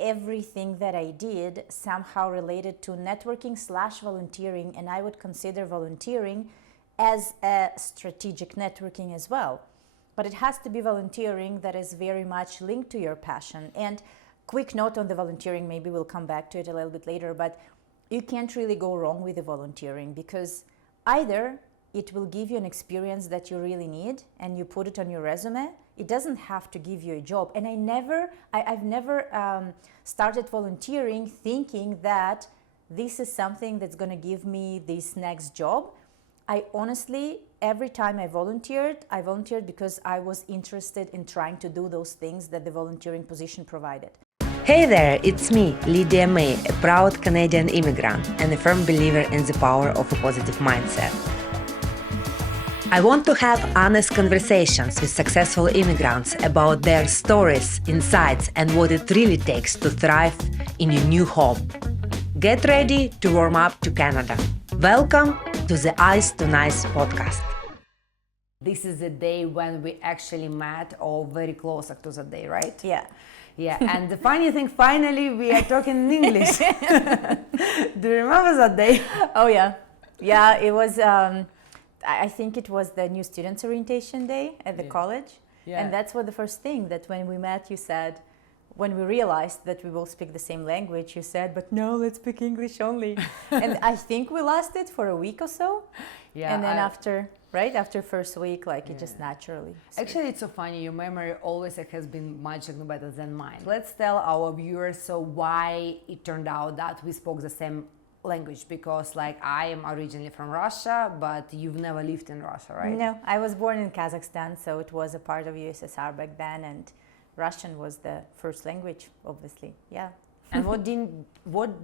everything that I did somehow related to networking / volunteering, and I would consider volunteering as a strategic networking as well. But it has to be volunteering that is very much linked to your passion. And quick note on the volunteering, maybe we'll come back to it a little bit later, but you can't really go wrong with the volunteering, because either it will give you an experience that you really need and you put it on your resume. It doesn't have to give you a job. And I've never started volunteering thinking that this is something that's going to give me this next job. I honestly, every time I volunteered because I was interested in trying to do those things that the volunteering position provided. Hey there, it's me, Lidia May, a proud Canadian immigrant and a firm believer in the power of a positive mindset. I want to have honest conversations with successful immigrants about their stories, insights, and what it really takes to thrive in your new home. Get ready to warm up to Canada. Welcome to the Ice to Nice podcast. This is the day when we actually met, or very close to the day, right? Yeah. Yeah, and the funny thing, finally we are talking in English. Do you remember that day? Oh yeah. Yeah, it was, I think it was the new students orientation day at the college. Yeah. And that's what the first thing that when we met, you said, when we realized that we both speak the same language, you said, but no, let's speak English only. And I think we lasted for a week or so. Yeah. And then after first week, it just naturally. Actually, it's so funny. Your memory always has been much better than mine. Let's tell our viewers why it turned out that we spoke the same language, because I am originally from Russia, but you've never lived in Russia, right? No, I was born in Kazakhstan, so it was a part of USSR back then, and Russian was the first language, obviously. Yeah. And what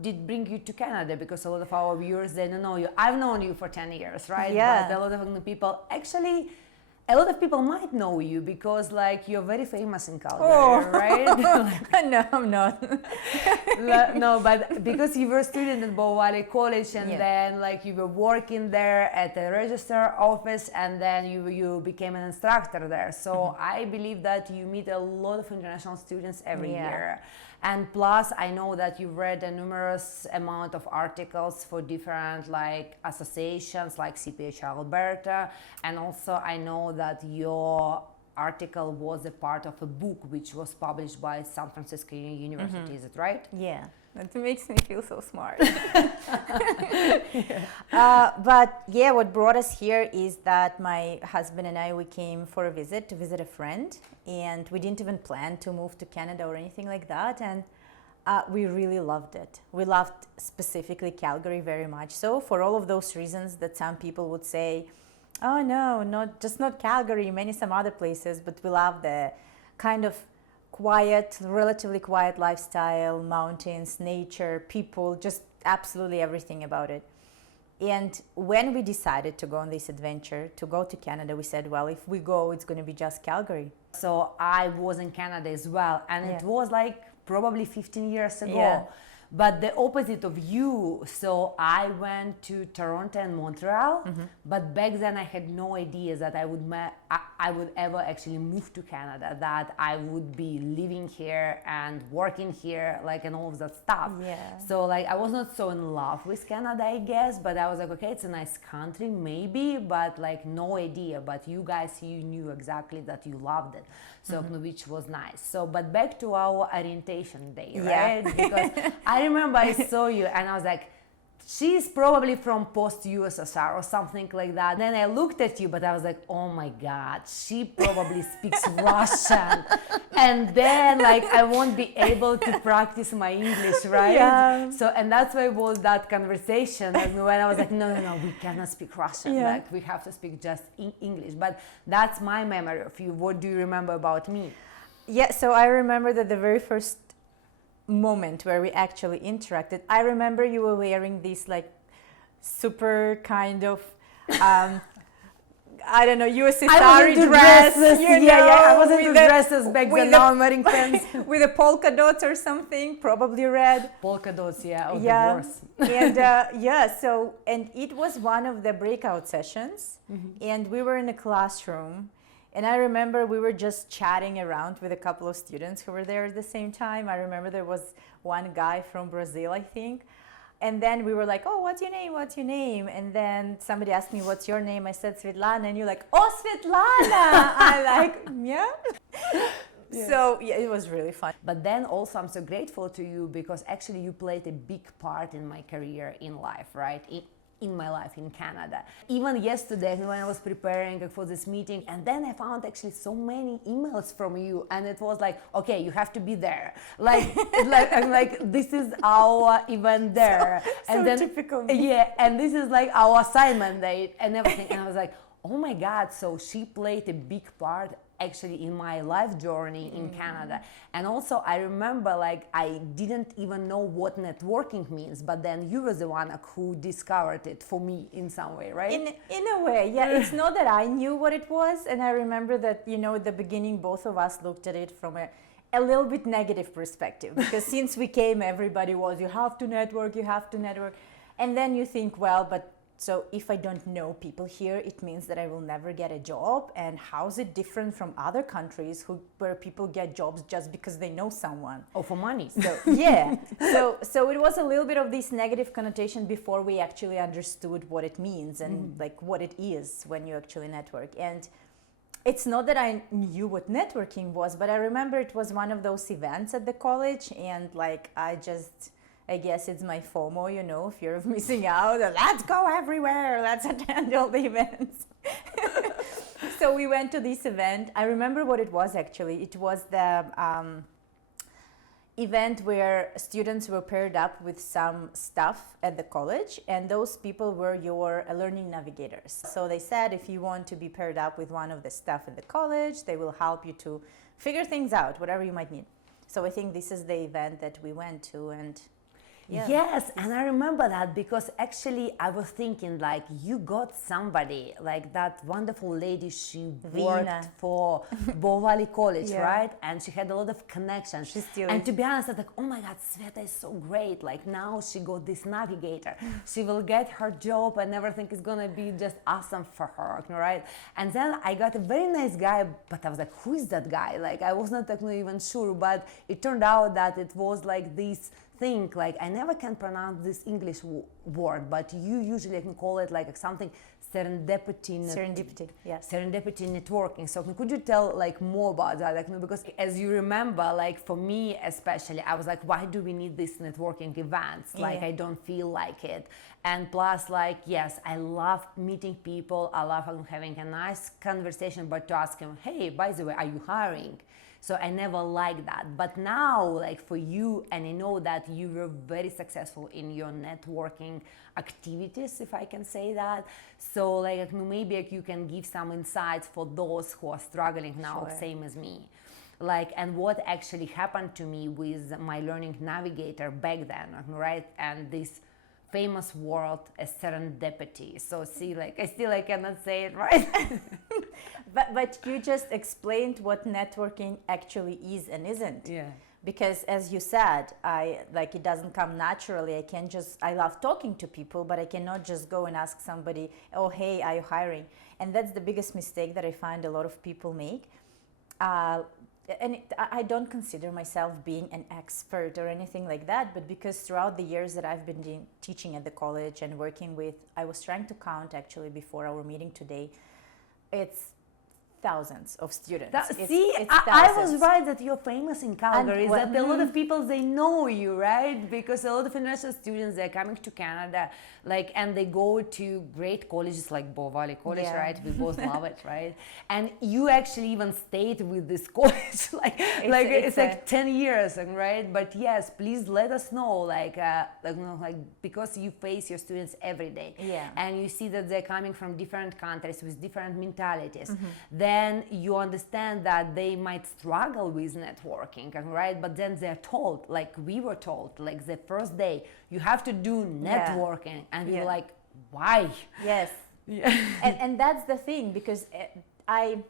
did bring you to Canada? Because a lot of our viewers, they don't know you. I've known you for 10 years, right? Yeah. But a lot of people, actually, a lot of people might know you because you're very famous in Calgary, right? No, I'm not. No, but because you were a student at Bow Valley College, and then you were working there at the register office, and then you became an instructor there. So I believe that you meet a lot of international students every year. And plus, I know that you've read a numerous amount of articles for different associations like CPH Alberta, and also I know that your article was a part of a book which was published by San Francisco University. Is it right? Yeah, that makes me feel so smart. But yeah, what brought us here is that my husband and we came for a visit, to visit a friend, and we didn't even plan to move to Canada or anything like that, and we really loved it. We loved specifically Calgary very much so, for all of those reasons that some people would say, oh no, not Calgary, some other places, but we love the kind of quiet, relatively quiet lifestyle, mountains, nature, people, just absolutely everything about it. And when we decided to go on this adventure, to go to Canada, we said, well, if we go, it's going to be just Calgary. So I was in Canada as well, and it was probably 15 years ago. Yeah. But the opposite of you. So I went to Toronto and Montreal, but back then I had no idea that I would ever actually move to Canada, that I would be living here and working here, and all of that stuff. Yeah. So I was not so in love with Canada, I guess, but I was okay, it's a nice country, maybe, but no idea. But you guys, you knew exactly that you loved it. So which was nice. So, but back to our orientation day, right? Because I remember I saw you and I was like, she's probably from post-USSR or something like that. Then I looked at you, but I was like, oh my God, she probably speaks Russian. And then I won't be able to practice my English, right? Yeah. So, and that's why was that conversation when I was like, no, we cannot speak Russian. Yeah. We have to speak just English. But that's my memory of you. What do you remember about me? Yeah, so I remember that the very first moment where we actually interacted, I remember you were wearing this super kind of I don't know, USSR dress. I wasn't into dresses back then. Now I'm wearing pants with a polka dots or something, probably red. Polka dots, of the wars. And so, and it was one of the breakout sessions, and we were in a classroom, And I remember we were just chatting around with a couple of students who were there at the same time. I remember there was one guy from Brazil, I think. And then we were like, oh, what's your name? What's your name? And then somebody asked me, what's your name? I said, Svetlana. And you're like, oh, Svetlana. I'm like, yeah. Yeah. So yeah, it was really fun. But then also I'm so grateful to you because actually you played a big part in my career in life, right? In my life in Canada. Even yesterday when I was preparing for this meeting, and then I found actually so many emails from you, and it was like, okay, you have to be there. I'm like, this is our event there. So and then, typical. Yeah, and this is like our assignment date and everything. And I was like, oh my God, so she played a big part actually in my life journey in Canada. And also I remember like I didn't even know what networking means, but then you were the one who discovered it for me in some way, right? In a way, yeah. It's not that I knew what it was, and I remember that, you know, at the beginning both of us looked at it from a little bit negative perspective, because since we came, everybody was, you have to network, and then you think, well, but so if I don't know people here, it means that I will never get a job. And how's it different from other countries where people get jobs just because they know someone? Or for money. So yeah. So it was a little bit of this negative connotation before we actually understood what it means and like what it is when you actually network. And it's not that I knew what networking was, but I remember it was one of those events at the college, and like I guess it's my FOMO, you know, fear of missing out. Let's go everywhere. Let's attend all the events. So we went to this event. I remember what it was actually. It was the event where students were paired up with some staff at the college, and those people were your learning navigators. So they said if you want to be paired up with one of the staff at the college, they will help you to figure things out, whatever you might need. So I think this is the event that we went to, and yeah. Yes, and I remember that because actually I was thinking like you got somebody like that wonderful lady, she worked for Bow Valley College, right? And she had a lot of connections. She still and is. to be honest, I was like, oh my God, Sveta is so great. Like now she got this navigator. She will get her job and everything is gonna be just awesome for her, right? And then I got a very nice guy, but I was like, who is that guy? Like I was not even sure, but it turned out that it was like this thing, like I never can pronounce this English word, but you usually can call it like something serendipity, yes. Serendipity networking. So could you tell like more about that? Like, because as you remember, like for me especially, I was like, why do we need these networking events? Like I don't feel like it. And plus, like, yes, I love meeting people. I love having a nice conversation, but to ask him, hey, by the way, are you hiring? So I never liked that. But now, like for you, and I know that you were very successful in your networking activities, if I can say that. So like maybe like, you can give some insights for those who are struggling now, same as me. Like, and what actually happened to me with my learning navigator back then, right? And this famous word as serendipity. So see, like I cannot say it right. But you just explained what networking actually is and isn't. Yeah. Because as you said, it doesn't come naturally. I love talking to people, but I cannot just go and ask somebody, oh, hey, are you hiring? And that's the biggest mistake that I find a lot of people make. I don't consider myself being an expert or anything like that, but because throughout the years that I've been teaching at the college and working with, I was trying to count actually before our meeting today, it's thousands of students. I was right that you're famous in Calgary. That a lot of people, they know you, right? Because a lot of international students, they're coming to Canada, like, and they go to great colleges like Bow Valley College, right? We both love it, right? And you actually even stayed with this college, it's like 10 years, right? But yes, please let us know, because you face your students every day, and you see that they're coming from different countries with different mentalities. Then you understand that they might struggle with networking, right? But then they're told, like we were told, like the first day, you have to do networking. And we were like, why? Yes. Yeah. And that's the thing, because I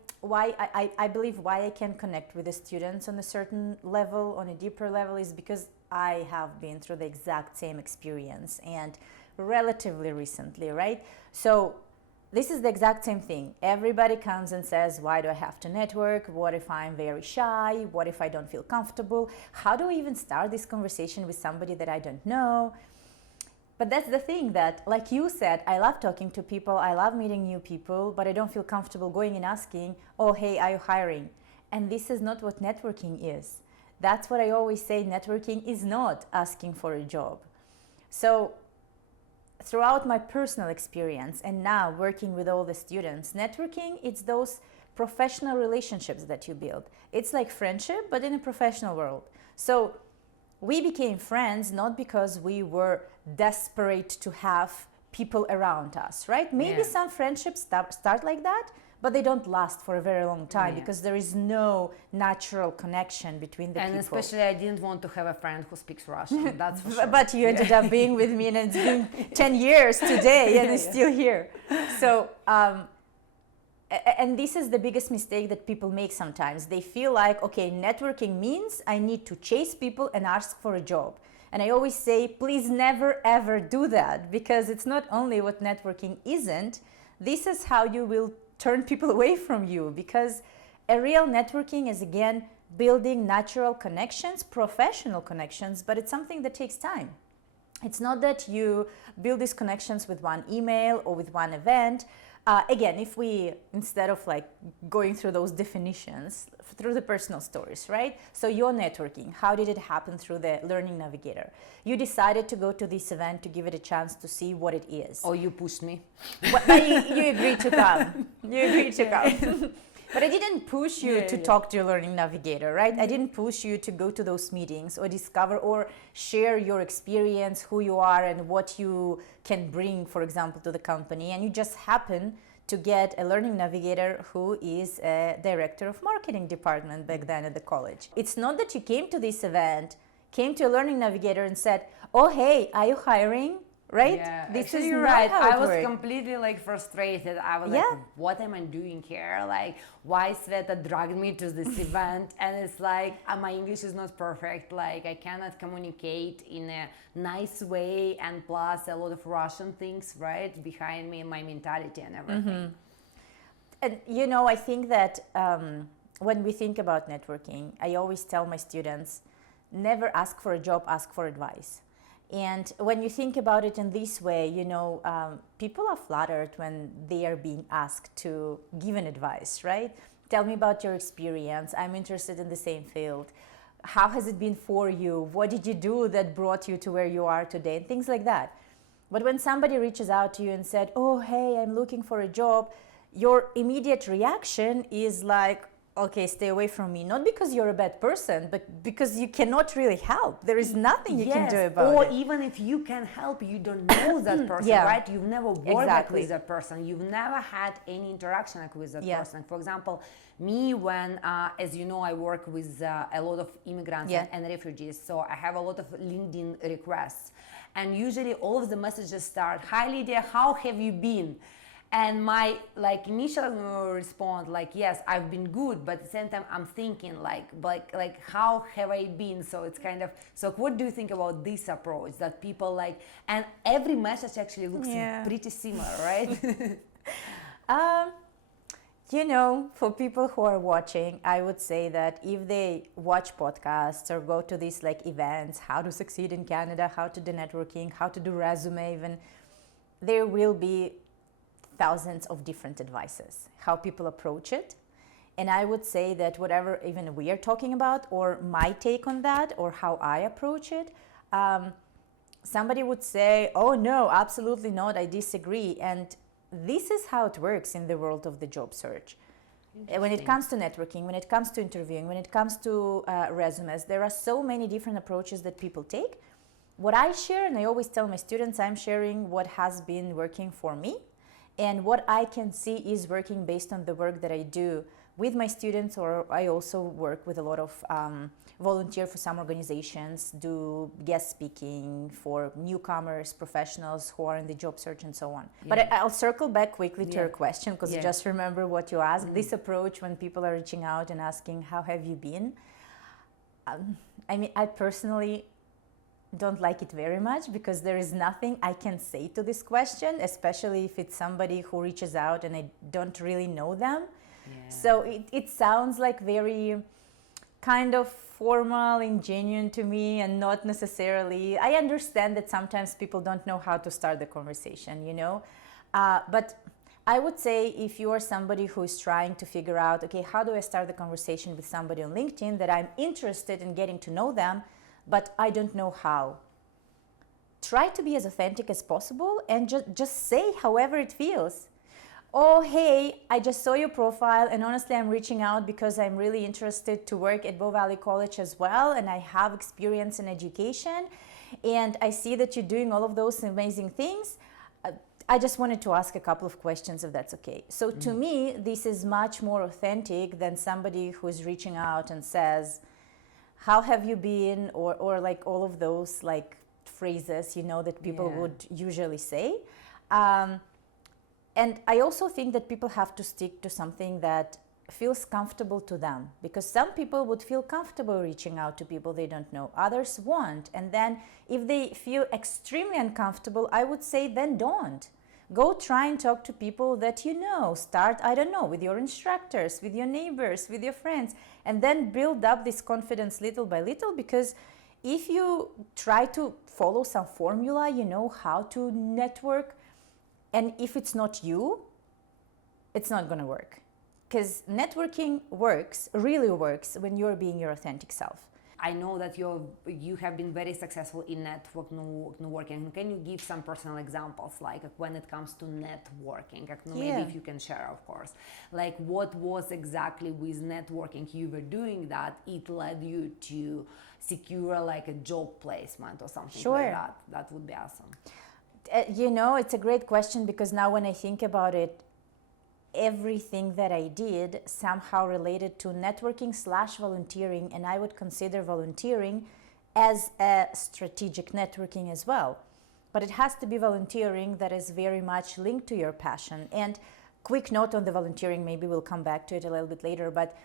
believe why I can connect with the students on a certain level, on a deeper level, is because I have been through the exact same experience, and relatively recently, right? So this is the exact same thing. Everybody comes and says, why do I have to network? What if I'm very shy? What if I don't feel comfortable? How do I even start this conversation with somebody that I don't know? But that's the thing, that, like you said, I love talking to people, I love meeting new people, but I don't feel comfortable going and asking, oh, hey, are you hiring? And this is not what networking is. That's what I always say, networking is not asking for a job. So throughout my personal experience and now working with all the students, networking, it's those professional relationships that you build. It's like friendship, but in a professional world. So we became friends not because we were desperate to have people around us, right? Maybe some friendships start like that, but they don't last for a very long time because there is no natural connection between the people. And especially I didn't want to have a friend who speaks Russian, that's for sure. But you ended up being with me, and it's been 10 years today, and it's still here. So, and this is the biggest mistake that people make sometimes. They feel like, okay, networking means I need to chase people and ask for a job. And I always say, please never ever do that, because it's not only what networking isn't, this is how you will turn people away from you, because a real networking is, again, building natural connections, professional connections, but it's something that takes time. It's not that you build these connections with one email or with one event. Again, if we, instead of like going through those definitions, through the personal stories, right? So your networking, how did it happen through the Learning Navigator? You decided to go to this event to give it a chance to see what it is. Or you pushed me. But you agreed to come. You agreed to come. But I didn't push you to talk to your Learning Navigator, right? I didn't push you to go to those meetings or discover or share your experience, who you are and what you can bring, for example, to the company. And you just happen to get a Learning Navigator who is a director of marketing department back then at the college. It's not that you came to this event, came to a Learning Navigator and said, oh, hey, are you hiring? Right? Yeah, this actually, is you're not right. how it I was worked. completely like frustrated. I was like, what am I doing here? Like, why Sveta dragged me to this event? And it's like, my English is not perfect. Like, I cannot communicate in a nice way. And plus a lot of Russian things, right, behind me, my mentality and everything. And, you know, I think that when we think about networking, I always tell my students, never ask for a job, ask for advice. And when you think about it in this way, you know, people are flattered when they are being asked to give an advice, right? Tell me about your experience. I'm interested in the same field. How has it been for you? What did you do that brought you to where you are today? And things like that. But when somebody reaches out to you and said, oh, hey, I'm looking for a job, your immediate reaction is like, okay, stay away from me. Not because you're a bad person, but because you cannot really help. There is nothing you can do about it. Or even if you can help, you don't know that person, right? You've never worked with that person. You've never had any interaction with that person. For example, me, when, as you know, I work with a lot of immigrants and refugees, so I have a lot of LinkedIn requests. And usually all of the messages start, hi Lydia, how have you been? And my like initial response, like, yes, I've been good, but at the same time I'm thinking like how have I been? So it's kind of, so what do you think about this approach that people like, and every message actually looks pretty similar, right? You know, for people who are watching, I would say that if they watch podcasts or go to these like events, how to succeed in Canada, how to do networking, how to do resume even, there will be thousands of different advices, how people approach it. And I would say that whatever even we are talking about, or my take on that, or how I approach it, somebody would say, oh no, absolutely not, I disagree. And this is how it works in the world of the job search. When it comes to networking, when it comes to interviewing, when it comes to resumes, there are so many different approaches that people take. What I share, and I always tell my students, I'm sharing what has been working for me. And what I can see is working based on the work that I do with my students, or I also work with a lot of volunteer for some organizations, do guest speaking for newcomers, professionals who are in the job search and so on. But I'll circle back quickly to your question, because I just remember what you asked. This approach when people are reaching out and asking, how have you been? I mean, I personally don't like it very much because there is nothing I can say to this question, especially if it's somebody who reaches out and I don't really know them. Yeah. So it sounds like very kind of formal and genuine to me, and not necessarily. I understand that sometimes people don't know how to start the conversation, you know, but I would say if you are somebody who is trying to figure out, okay, how do I start the conversation with somebody on LinkedIn that I'm interested in getting to know them, but I don't know how. Try to be as authentic as possible and just say however it feels. Oh, hey, I just saw your profile and honestly I'm reaching out because I'm really interested to work at Bow Valley College as well, and I have experience in education and I see that you're doing all of those amazing things. I just wanted to ask a couple of questions, if that's okay. So to me, this is much more authentic than somebody who is reaching out and says, how have you been? Or like all of those like phrases, you know, that people would usually say. And I also think that people have to stick to something that feels comfortable to them, because some people would feel comfortable reaching out to people they don't know, others won't. And then if they feel extremely uncomfortable, I would say then don't. Go try and talk to people that you know. Start, I don't know, with your instructors, with your neighbors, with your friends, and then build up this confidence little by little, because if you try to follow some formula, you know how to network, and if it's not you, it's not going to work. Because networking really works, when you're being your authentic self. I know that you have been very successful in networking. Can you give some personal examples, like when it comes to networking? Maybe if you can share, of course. Like what was exactly with networking you were doing that it led you to secure like a job placement or something like that? That would be awesome. You know, it's a great question, because now when I think about it, everything that I did somehow related to networking / volunteering, and I would consider volunteering as a strategic networking as well. But it has to be volunteering that is very much linked to your passion. And quick note on the volunteering, maybe we'll come back to it a little bit later, but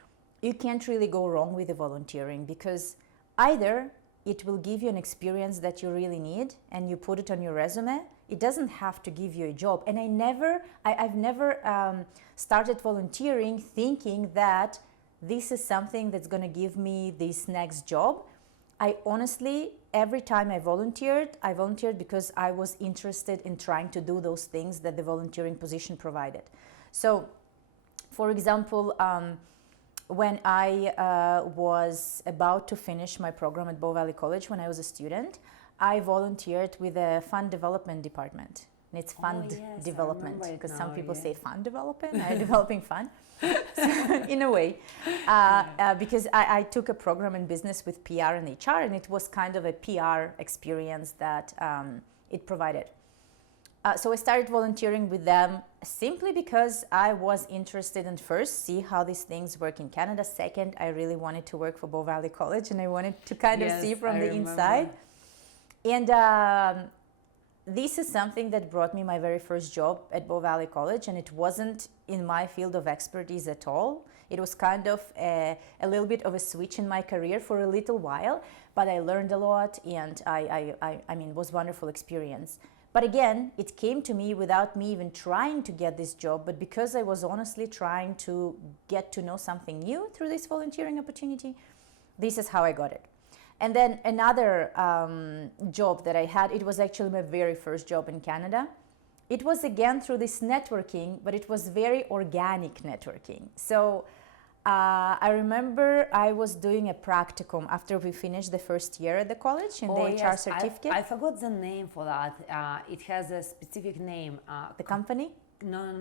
you can't really go wrong with the volunteering, because either it will give you an experience that you really need and you put it on your resume. It doesn't have to give you a job. And I've never started volunteering thinking that this is something that's going to give me this next job. I honestly, every time I volunteered because I was interested in trying to do those things that the volunteering position provided. So, for example, when I was about to finish my program at Bow Valley College when I was a student, I volunteered with a fund development department. And it's fund development, because some people say fund development, I'm developing fund. So, in a way, because I took a program in business with PR and HR, and it was kind of a PR experience that it provided. So I started volunteering with them simply because I was interested in, first, see how these things work in Canada. Second, I really wanted to work for Bow Valley College, and I wanted to kind of see from the inside. And this is something that brought me my very first job at Bow Valley College, and it wasn't in my field of expertise at all. It was kind of a little bit of a switch in my career for a little while, but I learned a lot, and I mean, it was a wonderful experience. But again, it came to me without me even trying to get this job, but because I was honestly trying to get to know something new through this volunteering opportunity, this is how I got it. And then another job that I had, it was actually my very first job in Canada. It was again through this networking, but it was very organic networking. So I remember I was doing a practicum after we finished the first year at the college in the HR certificate. I forgot the name for that. It has a specific name. The company? No,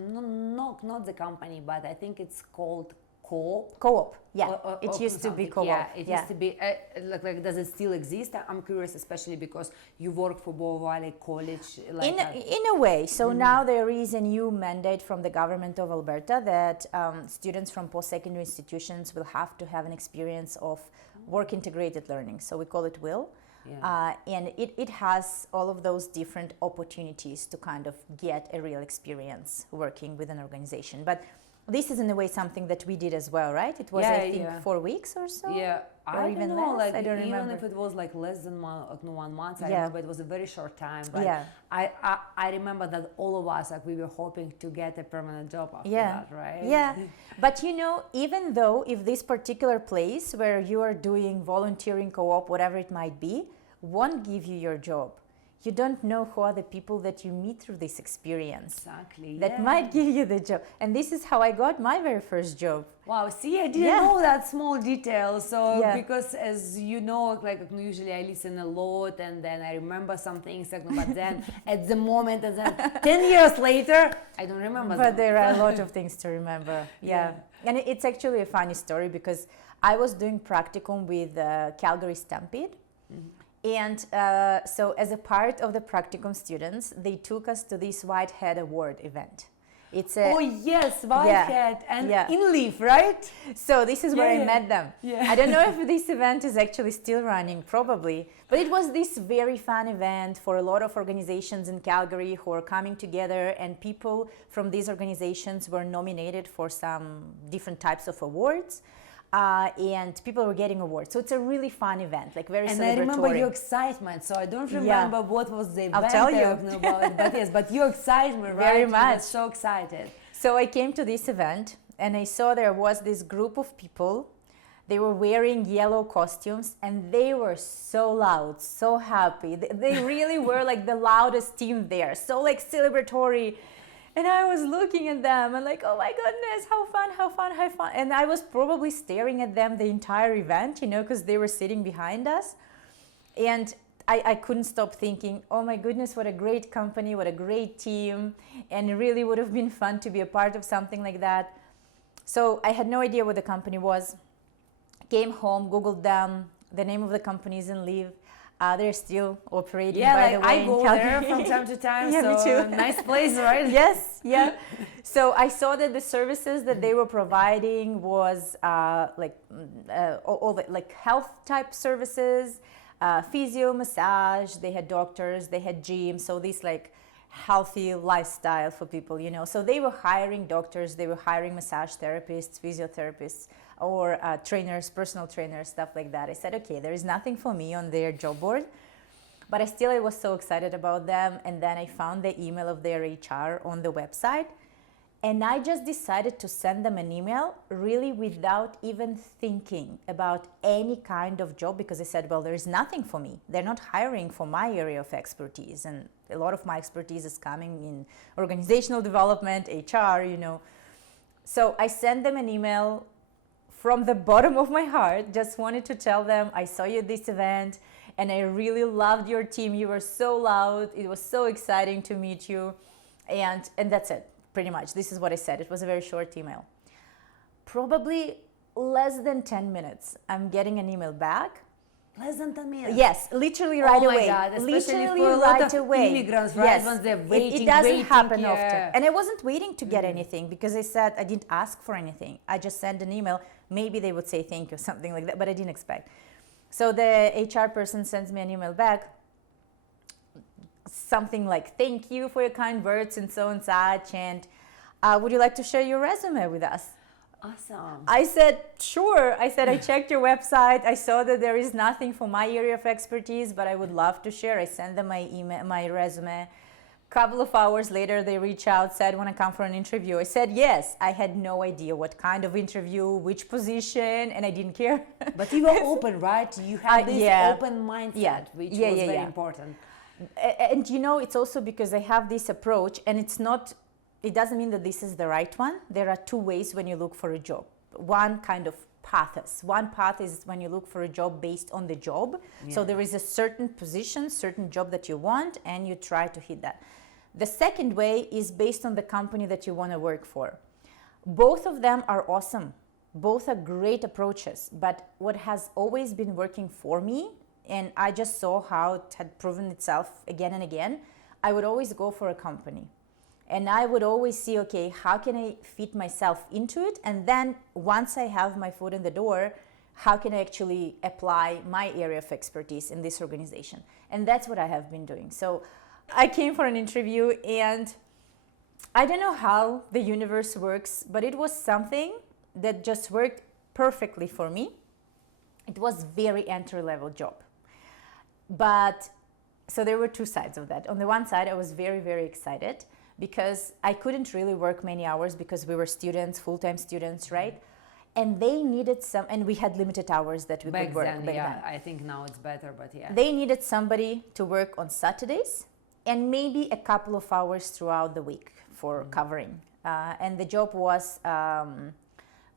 not the company, but I think it's called Co-op. Co-op, yeah. It used to be Co-op. Yeah, it used to be. Like, does it still exist? I'm curious, especially because you work for Bow Valley College. Like in a way. So now there is a new mandate from the government of Alberta that students from post-secondary institutions will have to have an experience of work-integrated learning. So we call it WIL. Yeah. And it has all of those different opportunities to kind of get a real experience working with an organization. But This is in a way something that we did as well, right? It was, Yeah, I think, yeah. 4 weeks or so. Yeah, Or I even don't know, less, like I don't even remember. if it was like less than 1 month, I Yeah. remember it was a very short time. But Yeah. I remember that all of us, like we were hoping to get a permanent job after Yeah. that, right? Yeah. But even though if this particular place where you are doing volunteering, co-op, whatever it might be, won't give you your job, you don't know who are the people that you meet through this experience Exactly. that yeah. might give you the job. And this is how I got my very first job. Wow, see, I didn't Yeah. know that small detail. So, Yeah. because as you know, like usually I listen a lot and then I remember some things, like, but then at the moment, and then 10 years later, I don't remember But them. there are a lot of things to remember. Yeah. And it's actually a funny story because I was doing practicum with Calgary Stampede. And so as a part of the practicum students, they took us to this Whitehead Award event. It's a, Oh yes, Whitehead and Yeah. in Leaf, right? So this is where Yeah, I yeah. met them. Yeah. I don't know if this event is actually still running, probably, but it was this very fun event for a lot of organizations in Calgary who are coming together, and people from these organizations were nominated for some different types of awards. And people were getting awards. So it's a really fun event, like very And celebratory. I remember your excitement, so I don't remember what was the event tell you. talking about, but yes, but your excitement, right? Very You were much. so excited. So I came to this event and I saw there was this group of people. They were wearing yellow costumes and they were so loud, so happy. They really were like the loudest team there, so like celebratory. And I was looking at them and like, oh my goodness, how fun, how fun, how fun. And I was probably staring at them the entire event, because they were sitting behind us. And I couldn't stop thinking, oh my goodness, what a great company, what a great team. And it really would have been fun to be a part of something like that. So I had no idea what the company was. Came home, Googled them, the name of the company is in Liv. They're still operating, Yeah, by like the way, I in go there Calgary. from time to time. Yeah, so me too. Nice place, right? Yes, yeah. So I saw that the services that they were providing was all the like health type services, physio, massage. They had doctors, they had gym. So this like healthy lifestyle for people, So they were hiring doctors, they were hiring massage therapists, physiotherapists, or trainers, personal trainers, stuff like that. I said, okay, there is nothing for me on their job board. But I was so excited about them. And then I found the email of their HR on the website. And I just decided to send them an email really without even thinking about any kind of job, because I said, well, there is nothing for me. They're not hiring for my area of expertise. And a lot of my expertise is coming in organizational development, HR, So I sent them an email from the bottom of my heart, just wanted to tell them, I saw you at this event and I really loved your team. You were so loud. It was so exciting to meet you. And that's it, pretty much. This is what I said. It was a very short email. Probably less than 10 minutes, I'm getting an email back. Less than 10 minutes. Yes, literally right away. Oh my God, especially literally for a lot right of away. immigrants, right? Yes. Once they're waiting, it doesn't waiting, happen yeah. often. And I wasn't waiting to get anything because I said I didn't ask for anything. I just sent an email. Maybe they would say thank you, something like that, but I didn't expect. So the HR person sends me an email back, something like, thank you for your kind words and so and such, and would you like to share your resume with us? Awesome. I said, sure. I said, I checked your website. I saw that there is nothing for my area of expertise, but I would love to share. I sent them my email, my resume. Couple of hours later, they reach out, said, want to come for an interview? I said, yes. I had no idea what kind of interview, which position, and I didn't care. But you were open, right? You had this open mindset, which was very important. And it's also because I have this approach, and it doesn't mean that this is the right one. There are two ways when you look for a job. One kind of paths. One path is when you look for a job based on the job. Yeah. So there is a certain position, certain job that you want, and you try to hit that. The second way is based on the company that you want to work for. Both of them are awesome. Both are great approaches. But what has always been working for me, and I just saw how it had proven itself again and again, I would always go for a company. And I would always see, okay, how can I fit myself into it? And then once I have my foot in the door, how can I actually apply my area of expertise in this organization? And that's what I have been doing. So I came for an interview and I don't know how the universe works, but it was something that just worked perfectly for me. It was very entry-level job. But so there were two sides of that. On the one side, I was very, very excited because I couldn't really work many hours because we were students, full-time students, right? And they needed some, and we had limited hours that we could work back then. I think now it's better, but yeah. They needed somebody to work on Saturdays and maybe a couple of hours throughout the week for covering. And the job was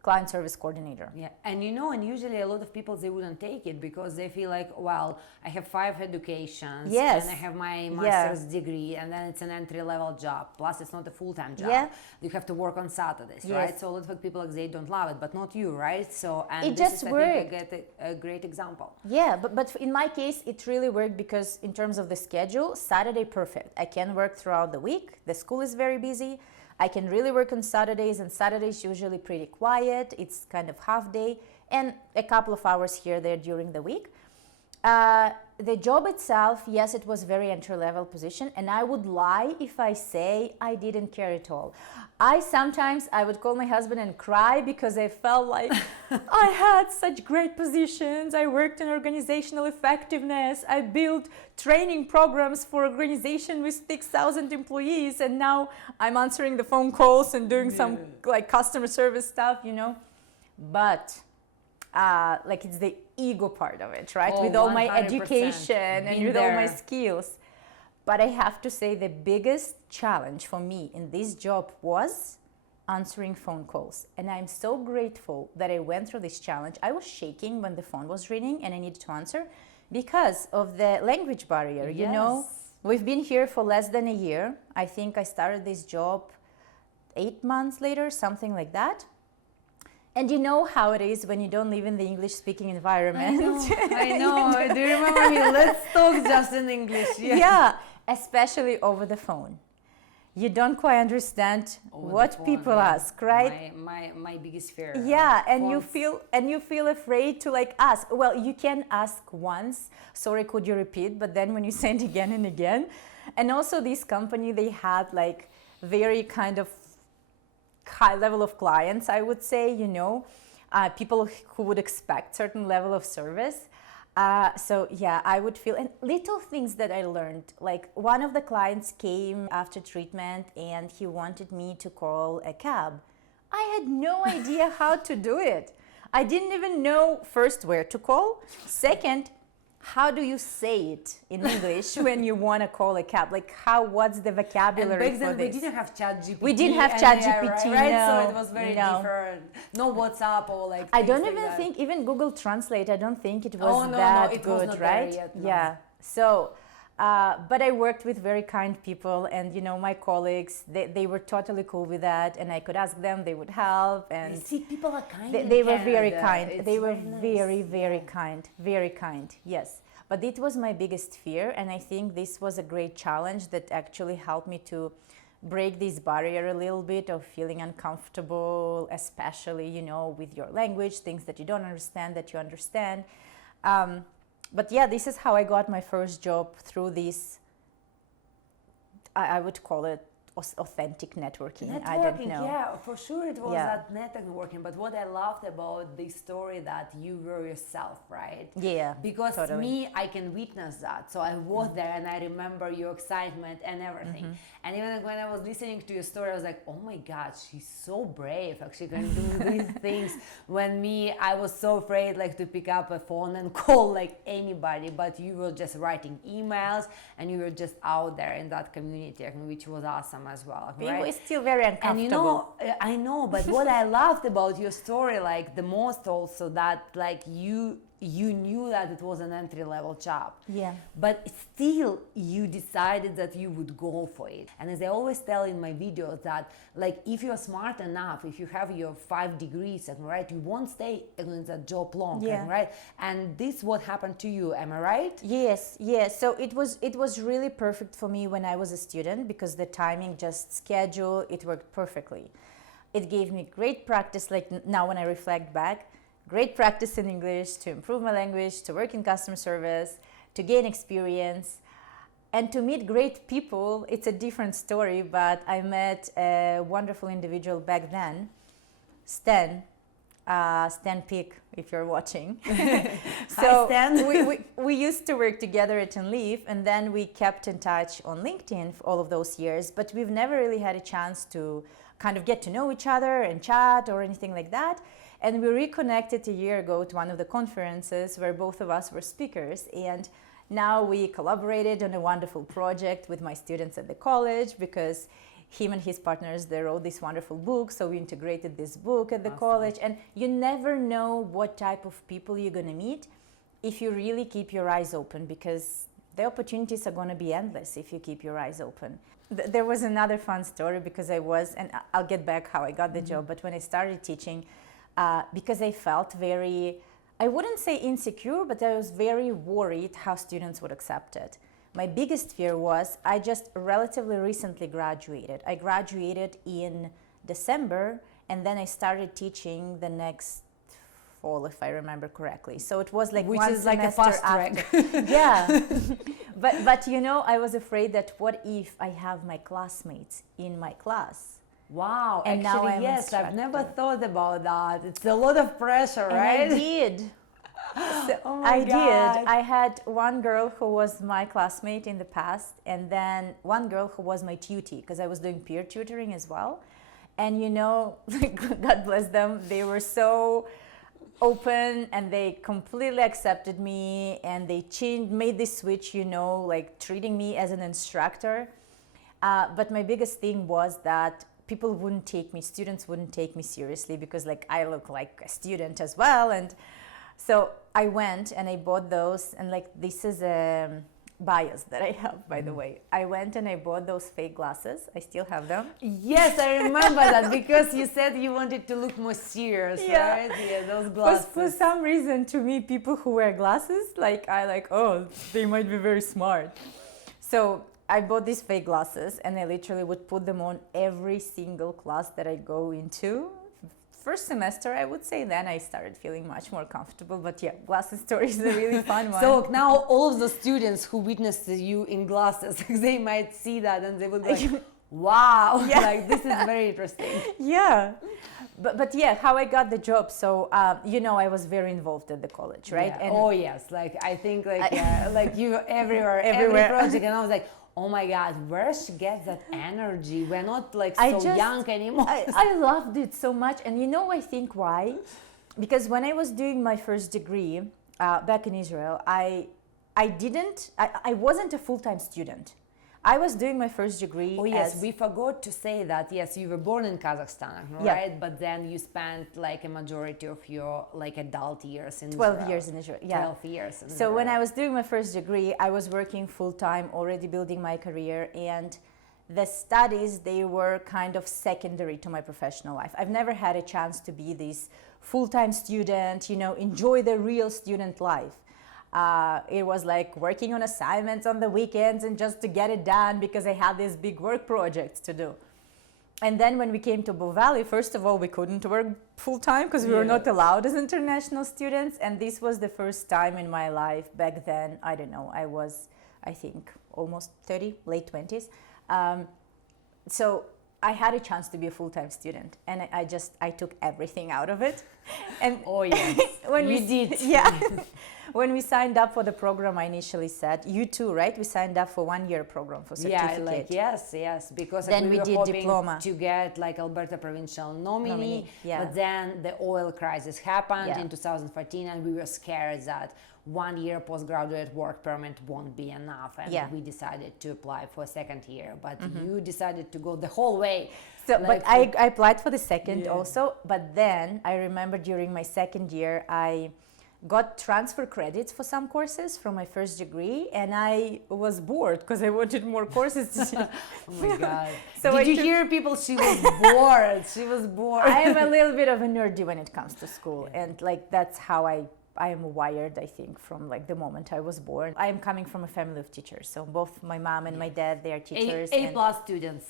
client service coordinator. Yeah, and and usually a lot of people, they wouldn't take it because they feel like, well, I have 5 educations, yes, and I have my master's degree, and then it's an entry-level job. Plus, it's not a full-time job. Yeah. You have to work on Saturdays, right? So a lot of people, like, they don't love it, but not you, right? So, and it this just is, worked. I think, a great example. Yeah, but in my case, it really worked because in terms of the schedule, Saturday perfect. I can work throughout the week. The school is very busy. I can really work on Saturdays, and Saturdays usually pretty quiet. It's kind of half day and a couple of hours here there during the week. The job itself, yes, it was very entry-level position, and I would lie if I say I didn't care at all. I would call my husband and cry because I felt like I had such great positions. I worked in organizational effectiveness. I built training programs for organization with 6,000 employees, and now I'm answering the phone calls and doing some like customer service stuff, But like it's the ego part of it, right? With all my education and with all my skills. But I have to say the biggest challenge for me in this job was answering phone calls. And I'm so grateful that I went through this challenge. I was shaking when the phone was ringing and I needed to answer because of the language barrier. Yes. We've been here for less than a year. I think I started this job 8 months later, something like that. And you know how it is when you don't live in the English-speaking environment. I know. Do you remember me? Let's talk just in English. Yeah, especially over the phone. You don't quite understand what people ask, right? My biggest fear. Yeah, and you feel afraid to like ask. Well, you can ask once, sorry, could you repeat? But then when you send again and again, and also this company, they had like very kind of high level of clients, I would say, people who would expect certain level of service. So yeah, I would feel, and little things that I learned, like one of the clients came after treatment and he wanted me to call a cab. I had no idea how to do it. I didn't even know first where to call. Second, how do you say it in English when you want to call a cab? Like what's the vocabulary and back for then this? We didn't have ChatGPT. We didn't have ChatGPT, right? no, So it was very different. No WhatsApp or like. I don't like even that. think even Google Translate. I don't think it was it good, was not right? there yet, no. Yeah. So, but I worked with very kind people, and my colleagues. They were totally cool with that, and I could ask them. They would help, and see, people are kind. They were very Canada. kind. It's they were nice. very kind. Very kind. Yes. But it was my biggest fear, and I think this was a great challenge that actually helped me to break this barrier a little bit of feeling uncomfortable, especially, with your language, things that you don't understand, that you understand. But yeah, this is how I got my first job through this, I would call it authentic networking. I don't know. Yeah, for sure it was that networking. But what I loved about this story that you were yourself, right? Yeah, because totally. me, I can witness that. So I was there and I remember your excitement and everything. And even when I was listening to your story, I was like, oh my God, she's so brave. Actually can do these things. When me, I was so afraid like to pick up a phone and call like anybody, but you were just writing emails and you were just out there in that community, which was awesome as well. Right? It was still very uncomfortable. And I know, but what I loved about your story, like the most also that like you knew that it was an entry-level job. Yeah. But still you decided that you would go for it. And as I always tell in my videos that like if you're smart enough, if you have your 5 degrees, right, you won't stay in that job long, right? And this is what happened to you, am I right? Yes. So it was really perfect for me when I was a student because the timing, just schedule, it worked perfectly. It gave me great practice, like now when I reflect back, great practice in English to improve my language, to work in customer service, to gain experience. And to meet great people, it's a different story, but I met a wonderful individual back then, Stan Peak, if you're watching. So Hi, Stan. we used to work together at Enleaf, and then we kept in touch on LinkedIn for all of those years, but we've never really had a chance to kind of get to know each other and chat or anything like that. And we reconnected a year ago to one of the conferences where both of us were speakers, and now we collaborated on a wonderful project with my students at the college, because him and his partners, they wrote this wonderful book, so we integrated this book at the college. And you never know what type of people you're going to meet if you really keep your eyes open, because the opportunities are going to be endless if you keep your eyes open. There was another fun story, because and I'll get back how I got the job, but when I started teaching, because I felt very, I wouldn't say insecure, but I was very worried how students would accept it. My biggest fear was, I just relatively recently graduated. I graduated in December, and then I started teaching the next fall, if I remember correctly. So it was like which one is like a semester fast track. Yeah. But you know, I was afraid that what if I have my classmates in my class? Wow, And actually, now I'm yes, I've instructor. never thought about that. It's a lot of pressure, And right? I did. So Oh my I God. did. I had one girl who was my classmate in the past, and then one girl who was my tutee, because I was doing peer tutoring as well. And you know, God bless them, they were so open, and they completely accepted me, and they made this switch, you know, like treating me as an instructor. But my biggest thing was that people wouldn't take me, students wouldn't take me seriously, because like I look like a student as well. And so I went and I bought those, and like this is a bias that I have, by the way. I went and I bought those fake glasses. I still have them. Yes, I remember that, because you said you wanted to look more serious, Yeah. right? Yeah, those glasses. For some reason, to me, people who wear glasses, oh, they might be very smart. So I bought these fake glasses, and I literally would put them on every single class that I go into. First semester, I would say, then I started feeling much more comfortable. But yeah, glasses story is a really fun one. So now all of the students who witnessed you in glasses, they might see that and they would be like, wow, Yeah. like this is very interesting. Yeah. But yeah, how I got the job. So, you know, I was very involved at the college, right? Yeah. And Oh yes, like I think like you everywhere, Everywhere. every project, and I was like, oh my God, where she gets that energy? We're not like so young anymore. I loved it so much. And you know, I think why? Because when I was doing my first degree back in Israel, I wasn't a full-time student. I was doing my first degree. Oh yes, we forgot to say that. Yes, you were born in Kazakhstan, right? Yeah. But then you spent like a majority of your like adult years in 12 Israel. years in Israel. Yeah. 12 years. In So when Israel. I was doing my first degree, I was working full-time, already building my career, and the studies, they were kind of secondary to my professional life. I've never had a chance to be this full-time student, you know, enjoy the real student life. It was like working on assignments on the weekends and just to get it done, because I had these big work projects to do. And then when we came to Bow Valley, first of all, we couldn't work full-time because we were not allowed as international students. And this was the first time in my life back then. I don't know, I was, I think, almost 30, late 20s. So I had a chance to be a full-time student, and I took everything out of it. And oh yes, when you we did. Yeah. When we signed up for the program, I initially said, you too, right? We signed up for 1-year program for certificate. Yeah, like yes, because Then we we were did hoping diploma. to get like Alberta provincial nominee, Yeah. but then the oil crisis happened Yeah. in 2014, and we were scared that 1 year postgraduate work permit won't be enough, and Yeah. we decided to apply for a second year. But you decided to go the whole way. So, like but I applied for the second Yeah. also, but then I remember during my second year, I got transfer credits for some courses from my first degree, and I was bored because I wanted more courses to see. Oh my God. So Did I you took- hear people? She was bored. She was bored. I am a little bit of a nerdy when it comes to school, and like that's how I am wired, I think, from like the moment I was born. I am coming from a family of teachers, so both my mom and my dad, they are teachers. A and- plus students.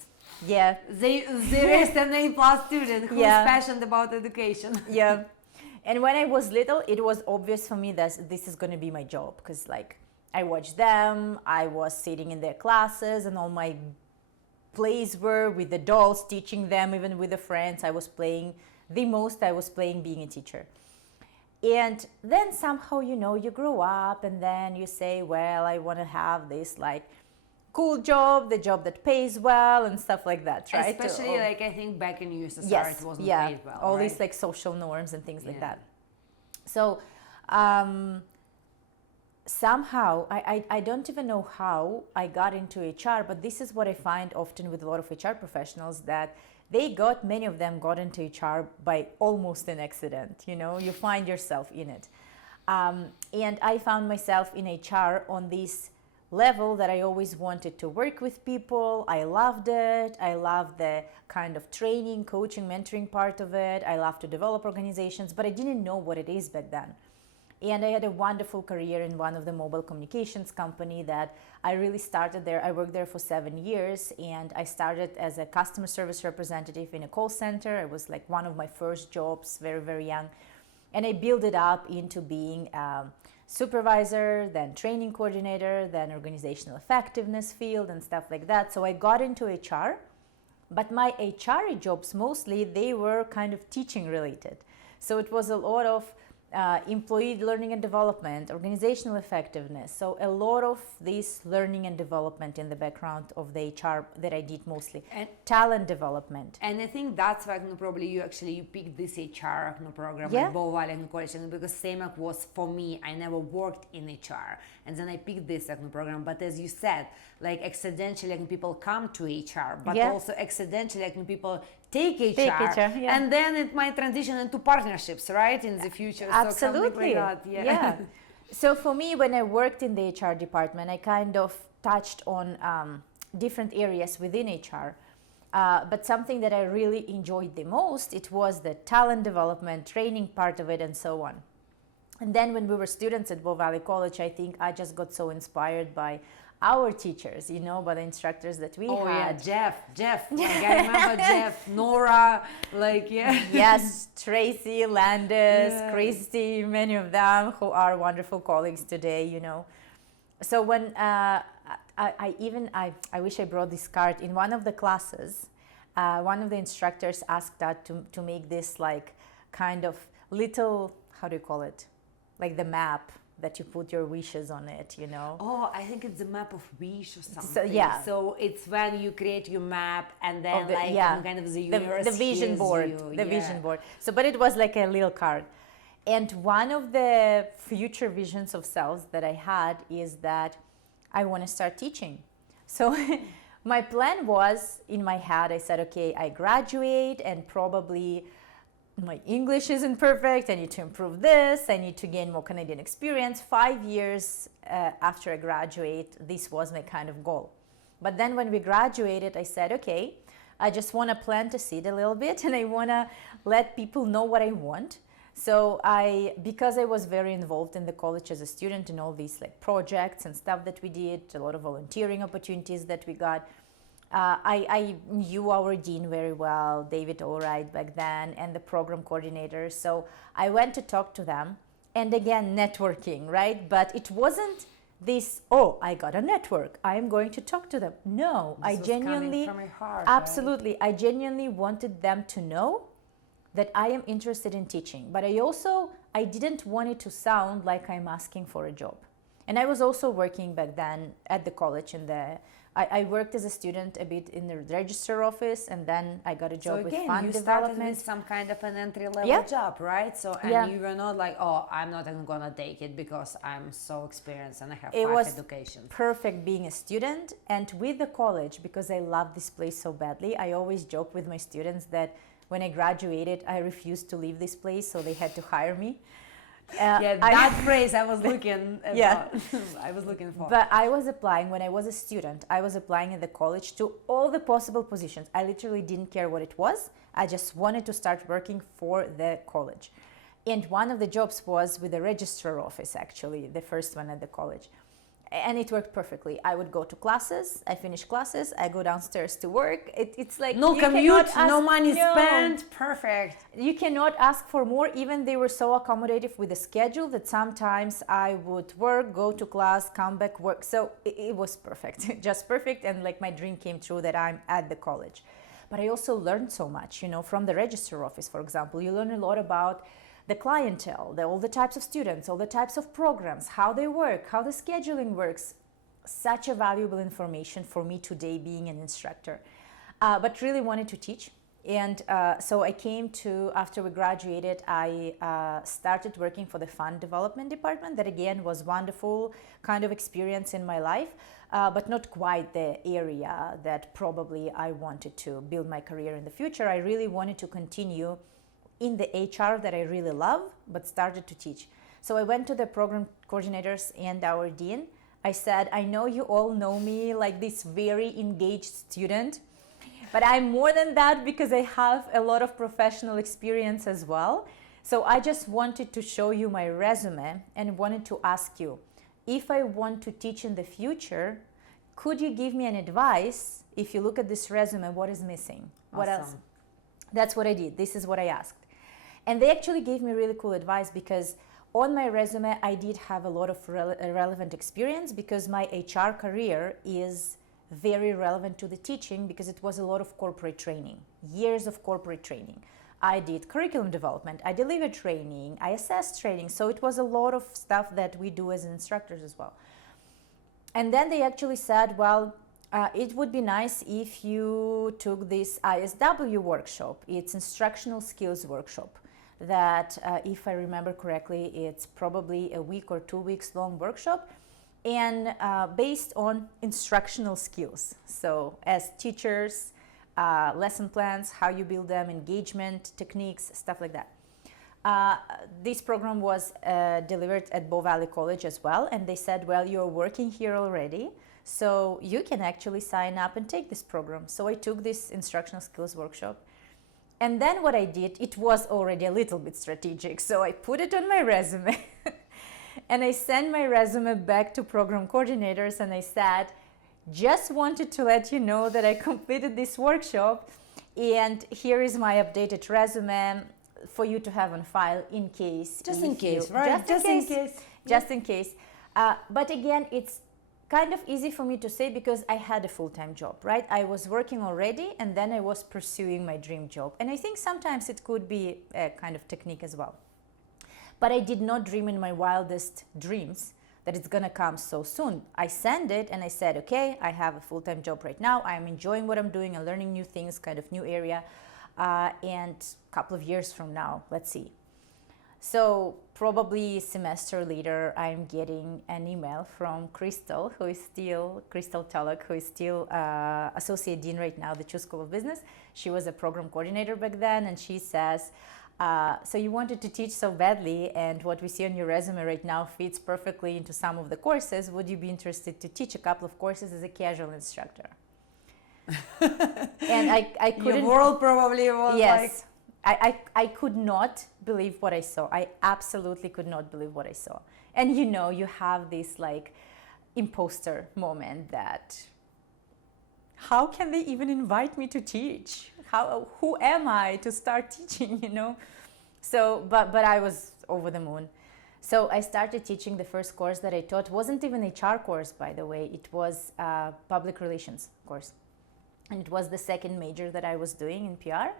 Yeah, There is an A plus student who is Yeah. passionate about education. yeah. And when I was little, it was obvious for me that this is going to be my job, because like I watched them. I was sitting in their classes, and all my plays were with the dolls, teaching them, even with the friends. I was playing being a teacher. And then somehow, you grow up, and then you say, well, I want to have this like cool job, the job that pays well and stuff like that, right? Especially like I think back in USSR it wasn't paid well, all right? these like social norms and things like that. So somehow, I don't even know how I got into HR, but this is what I find often with a lot of HR professionals, that many of them got into HR by almost an accident. You find yourself in it. And I found myself in HR on this level that I always wanted to work with people. I loved it. I loved the kind of training, coaching, mentoring part of it. I love to develop organizations, but I didn't know what it is back then. And I had a wonderful career in one of the mobile communications company that I really started there. I worked there for 7 years, and I started as a customer service representative in a call center. It was like one of my first jobs, very, very young. And I built it up into being a supervisor, then training coordinator, then organizational effectiveness field and stuff like that. So I got into HR, but my HR jobs mostly, they were kind of teaching related. So it was a lot of employee learning and development, organizational effectiveness. So a lot of this learning and development in the background of the HR that I did mostly, and talent development. And I think that's why probably you picked this HR program at Bovali College, because same was for me. I never worked in HR, and then I picked this program. But as you said, like accidentally people come to HR, but also accidentally people take HR, and then it might transition into partnerships, right, in the future. Absolutely. So like that, So for me, when I worked in the HR department, I kind of touched on different areas within HR. But something that I really enjoyed the most, it was the talent development, training part of it, and so on. And then when we were students at Bow Valley College, I think I just got so inspired by our teachers, by the instructors that we had. Jeff. Like, I remember Jeff, Nora, Yes, Tracy, Landis, Christy, many of them who are wonderful colleagues today, So when I wish I brought this card. In one of the classes, one of the instructors asked us to make this like kind of little, how do you call it? Like the map that you put your wishes on it, Oh, I think it's a map of wish or something. So it's when you create your map and then kind of the universe the vision board, vision board. So, but it was like a little card. And one of the future visions of selves that I had is that I want to start teaching. So my plan was, in my head, I said, okay, I graduate and probably my English isn't perfect. I need to improve this. I need to gain more Canadian experience. 5 years after I graduate, this was my kind of goal. But then when we graduated, I said, okay, I just want to plant a seed a little bit, and I want to let people know what I want. So because I was very involved in the college as a student in all these like projects and stuff that we did, a lot of volunteering opportunities that we got, I knew our dean very well, David Allwright back then, and the program coordinator. So I went to talk to them, and again, networking, right? But it wasn't this, I got a network, I am going to talk to them. No, I genuinely, from your heart, absolutely, right? I genuinely wanted them to know that I am interested in teaching, but I didn't want it to sound like I'm asking for a job. And I was also working back then at the college I worked as a student a bit in the register office, and then I got a job with fund development. You started with some kind of an entry-level job, right? So, you were not like, I'm not even gonna take it because I'm so experienced and I have 5 educations. Perfect being a student, and with the college, because I love this place so badly, I always joke with my students that when I graduated, I refused to leave this place, so they had to hire me. That phrase I was looking about. I was looking for. But I was applying, when I was a student, I was applying at the college to all the possible positions. I literally didn't care what it was. I just wanted to start working for the college. And one of the jobs was with the registrar office, actually, the first one at the college. And it worked perfectly. I would go to classes, I finish classes, I go downstairs to work. It's like no commute, no money spent, perfect. You cannot ask for more. Even they were so accommodative with the schedule that sometimes I would work, go to class, come back, work. So it was perfect, just perfect. And like my dream came true that I'm at the college. But I also learned so much, you know, from the register office, for example. You learn a lot about the clientele, all the types of students, all the types of programs, how they work, how the scheduling works. Such a valuable information for me today being an instructor. But really wanted to teach. And so I came to, after we graduated, I started working for the fund development department. That again was wonderful kind of experience in my life, but not quite the area that probably I wanted to build my career in the future. I really wanted to continue in the HR that I really love, but started to teach. So I went to the program coordinators and our dean. I said, I know you all know me like this very engaged student, but I'm more than that because I have a lot of professional experience as well. So I just wanted to show you my resume and wanted to ask you, if I want to teach in the future, could you give me an advice? If you look at this resume, what is missing? What else? That's what I did. This is what I asked. And they actually gave me really cool advice because on my resume, I did have a lot of relevant experience because my HR career is very relevant to the teaching because it was a lot of corporate training, years of corporate training. I did curriculum development, I delivered training, I assessed training. So it was a lot of stuff that we do as instructors as well. And then they actually said, well, it would be nice if you took this ISW workshop. It's instructional skills workshop that, if I remember correctly, it's probably a week or 2 weeks long workshop and based on instructional skills. So as teachers, lesson plans, how you build them, engagement techniques, stuff like that. This program was delivered at Bow Valley College as well, and they said, well, you're working here already, so you can actually sign up and take this program. So I took this instructional skills workshop. And then what I did, it was already a little bit strategic. So I put it on my resume and I sent my resume back to program coordinators and I said, just wanted to let you know that I completed this workshop and here is my updated resume for you to have on file in case. Just in case, right? Just in case. Just in case. But again, it's kind of easy for me to say because I had a full-time job, right? I was working already and then I was pursuing my dream job. And I think sometimes it could be a kind of technique as well. But I did not dream in my wildest dreams that it's gonna come so soon. I sent it and I said, okay, I have a full-time job right now. I'm enjoying what I'm doing and learning new things, kind of new area. And a couple of years from now, let's see. So probably a semester later, I'm getting an email from Crystal Talak, who is still Associate Dean right now, the Chu School of Business. She was a program coordinator back then, and she says, so you wanted to teach so badly, and what we see on your resume right now fits perfectly into some of the courses. Would you be interested to teach a couple of courses as a casual instructor? And I couldn't... Your world probably was yes. I could not believe what I saw. I absolutely could not believe what I saw. And you know, you have this like imposter moment that how can they even invite me to teach? Who am I to start teaching, you know? So, but I was over the moon. So I started teaching. The first course that I taught wasn't even HR course, by the way. It was a public relations course. And it was the second major that I was doing in PR.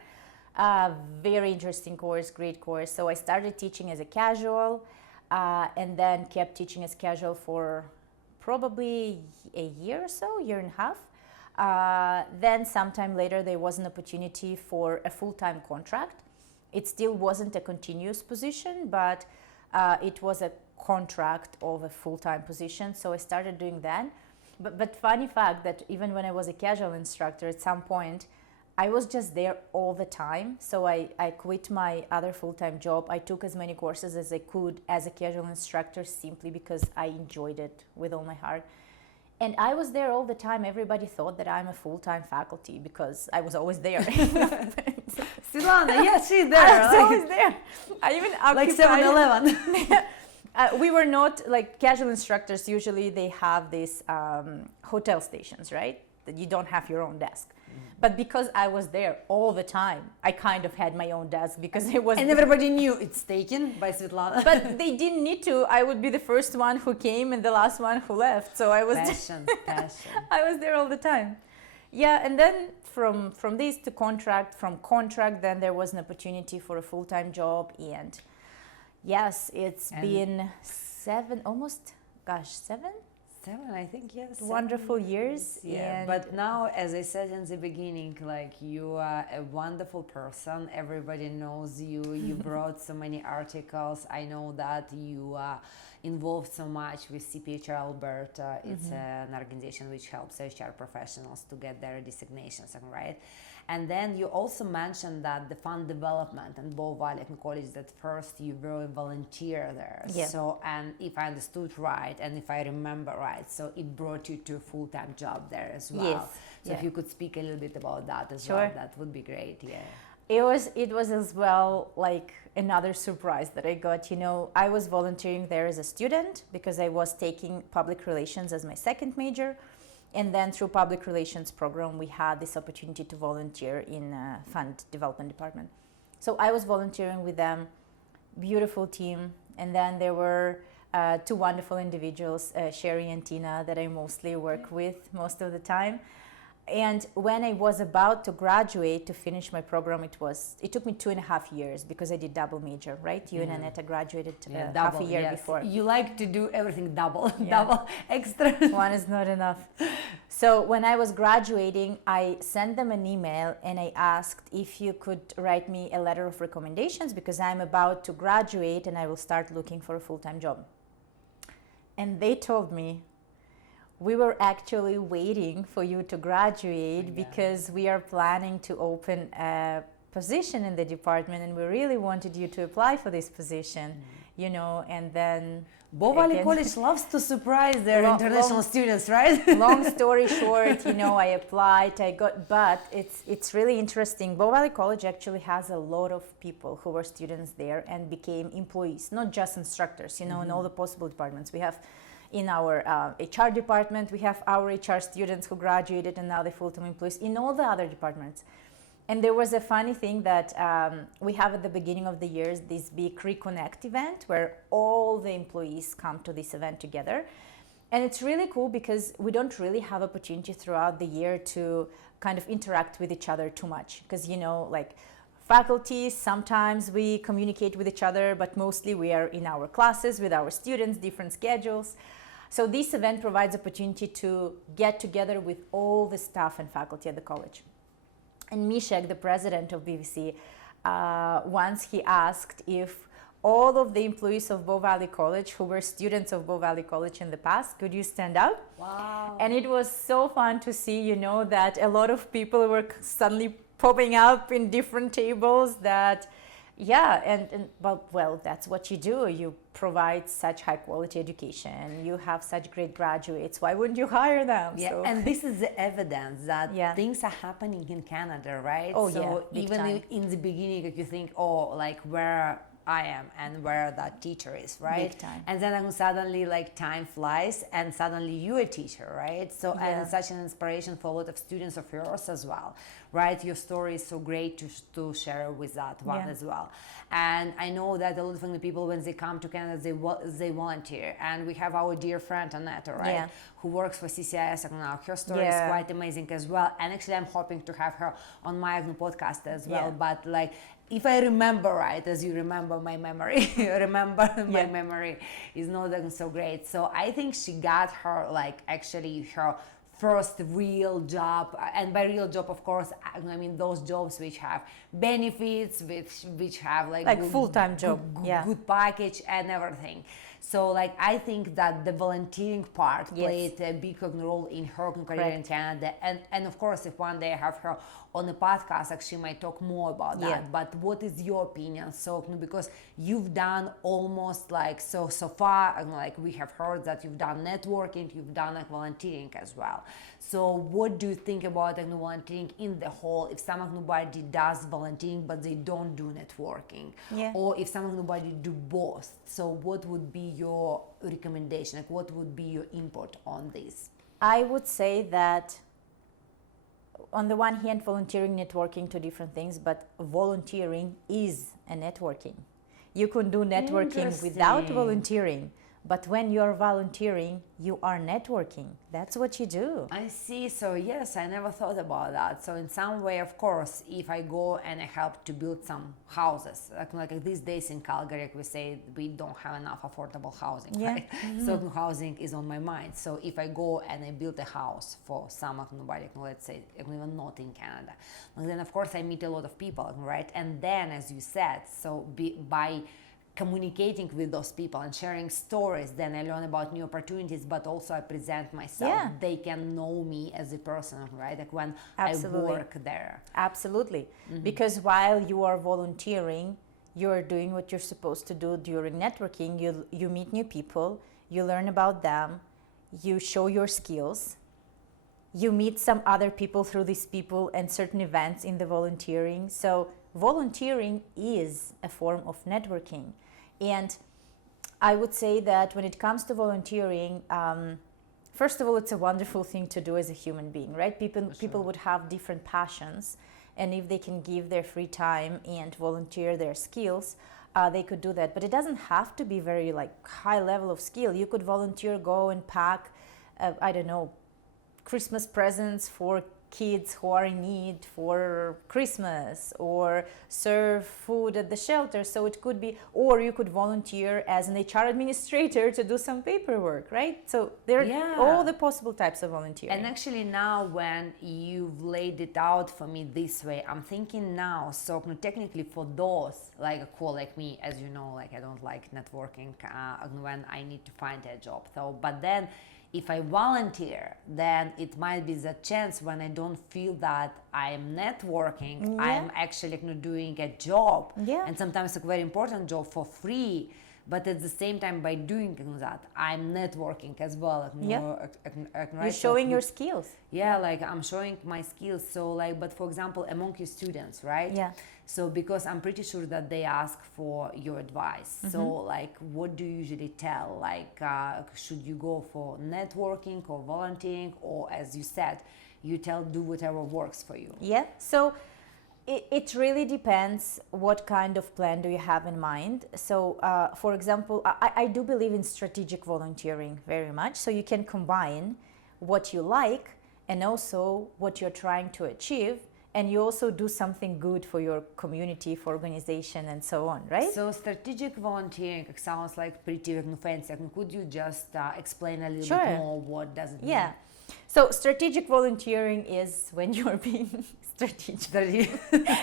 Very interesting course, great course. So I started teaching as a casual and then kept teaching as casual for probably a year or so, year and a half. Then sometime later there was an opportunity for a full-time contract. It still wasn't a continuous position, but it was a contract of a full-time position. So I started doing that. But funny fact that even when I was a casual instructor, at some point, I was just there all the time. So I quit my other full-time job. I took as many courses as I could as a casual instructor simply because I enjoyed it with all my heart. And I was there all the time. Everybody thought that I'm a full-time faculty because I was always there. Svetlana, yes, she's there. I was always there. I even occupied... Like 7-Eleven. We were not like casual instructors. Usually they have these hotel stations, right? That you don't have your own desk. But because I was there all the time, I kind of had my own desk because it was... And everybody knew it's taken by Svetlana. But they didn't need to. I would be the first one who came and the last one who left. So I was... Passion. I was there all the time. Yeah, and then from this to contract, from contract, then there was an opportunity for a full-time job. And yes, it's been seven, I think, yes. Wonderful years. Yeah, but now, as I said in the beginning, like you are a wonderful person. Everybody knows you. You brought so many articles. I know that you are involved so much with CPHR Alberta. It's an organization which helps HR professionals to get their designations, right? And then you also mentioned that the fund development and Bow Valley College, that first you were a volunteer there. Yeah. So, and if I understood right, and if I remember right, so it brought you to a full-time job there as well. Yes. So if you could speak a little bit about that as Sure. well, that would be great. Yeah. It was as well like another surprise that I got. You know, I was volunteering there as a student because I was taking public relations as my second major. And then through public relations program, we had this opportunity to volunteer in fund development department. So I was volunteering with them, beautiful team. And then there were two wonderful individuals, Sherry and Tina, that I mostly work with most of the time. And when I was about to graduate to finish my program, it took me 2.5 years because I did double major, right? You and Aneta graduated half a year before. You like to do everything double, double, extra. One is not enough. So when I was graduating, I sent them an email and I asked if you could write me a letter of recommendations because I'm about to graduate and I will start looking for a full-time job. And they told me, we were actually waiting for you to graduate because we are planning to open a position in the department and we really wanted you to apply for this position, you know, and then... Bow Valley College loves to surprise their international students, right? Long story short, you know, I applied, but it's really interesting. Bow Valley College actually has a lot of people who were students there and became employees, not just instructors, you know, in all the possible departments. We have in our HR department, we have our HR students who graduated and now they're full-time employees in all the other departments. And there was a funny thing that we have at the beginning of the year, this big Reconnect event where all the employees come to this event together. And it's really cool because we don't really have opportunity throughout the year to kind of interact with each other too much. Because, you know, like faculty, sometimes we communicate with each other, but mostly we are in our classes with our students, different schedules. So this event provides opportunity to get together with all the staff and faculty at the college. And Mishek, the president of BVC, once he asked if all of the employees of Bow Valley College who were students of Bow Valley College in the past, could you stand up? Wow. And it was so fun to see, you know, that a lot of people were suddenly popping up in different tables that, well, that's what you do. You provide such high quality education. You have such great graduates. Why wouldn't you hire them? Yeah, so. And this is the evidence that things are happening in Canada, right? Oh, so yeah, even in the beginning, if you think, oh, like where I am and where that teacher is, right? Big time. And then suddenly like time flies and suddenly you're a teacher, right? So and it's such an inspiration for a lot of students of yours as well, right? Your story is so great to share with that one as well. And I know that a lot of people, when they come to Canada, they volunteer. And we have our dear friend Aneta, right? Yeah. Who works for CCIS now. Her story is quite amazing as well. And actually I'm hoping to have her on my podcast as well. Yeah. But like, if I remember right, as you remember my memory, my memory is not so great. So I think she got her, like, actually her first real job, and by real job, of course, I mean those jobs which have benefits, which have like good, full-time job, good package and everything. So like I think that the volunteering part played a big role in her career in Canada, and of course if one day I have her on the podcast, like she might talk more about that. But what is your opinion? So because you've done almost like so far, and like we have heard that you've done networking, you've done like volunteering as well. So what do you think about like, volunteering in the whole? If somebody does volunteering but they don't do networking, or if somebody do both, so what would be your recommendation? Like, what would be your input on this? I would say that on the one hand, volunteering, networking, two different things, but volunteering is a networking. You can do networking without volunteering, but when you're volunteering, you are networking. That's what you do. I see. So yes, I never thought about that. So in some way, of course, if I go and I help to build some houses, like these days in Calgary, like we say, we don't have enough affordable housing, right? So housing is on my mind. So if I go and I build a house for some, let's say, even not in Canada, then of course I meet a lot of people, right? And then, as you said, so by communicating with those people and sharing stories, then I learn about new opportunities, but also I present myself. Yeah. They can know me as a person, right? Like when Absolutely. I work there. Absolutely. Because while you are volunteering, you're doing what you're supposed to do during networking. You meet new people, you learn about them, you show your skills, you meet some other people through these people and certain events in the volunteering. So volunteering is a form of networking. And I would say that when it comes to volunteering, first of all, it's a wonderful thing to do as a human being, right? People would have different passions, and if they can give their free time and volunteer their skills, they could do that. But it doesn't have to be very high level of skill. You could volunteer, go and pack, Christmas presents for kids who are in need for Christmas, or serve food at the shelter. So it could be, or you could volunteer as an HR administrator to do some paperwork, right? So there are all the possible types of volunteering. And actually now when you've laid it out for me this way, I'm thinking now, so technically for those like me, as you know, I don't like networking when I need to find a job. So, but then if I volunteer, then it might be the chance when I don't feel that I'm networking, I'm actually doing a job, and sometimes a very important job for free. But at the same time, by doing that, I'm networking as well. You're showing your skills. I'm showing my skills. So but for example, among your students, right? Yeah. So because I'm pretty sure that they ask for your advice. So what do you usually tell? Should you go for networking or volunteering, or as you said, you tell do whatever works for you? Yeah. So it really depends what kind of plan do you have in mind. So for example, I do believe in strategic volunteering very much. So you can combine what you like and also what you're trying to achieve, and you also do something good for your community, for organization, and so on, right? So strategic volunteering sounds like pretty fancy. Could you just explain a little bit more what does it mean? Yeah. So strategic volunteering is when you're being strategic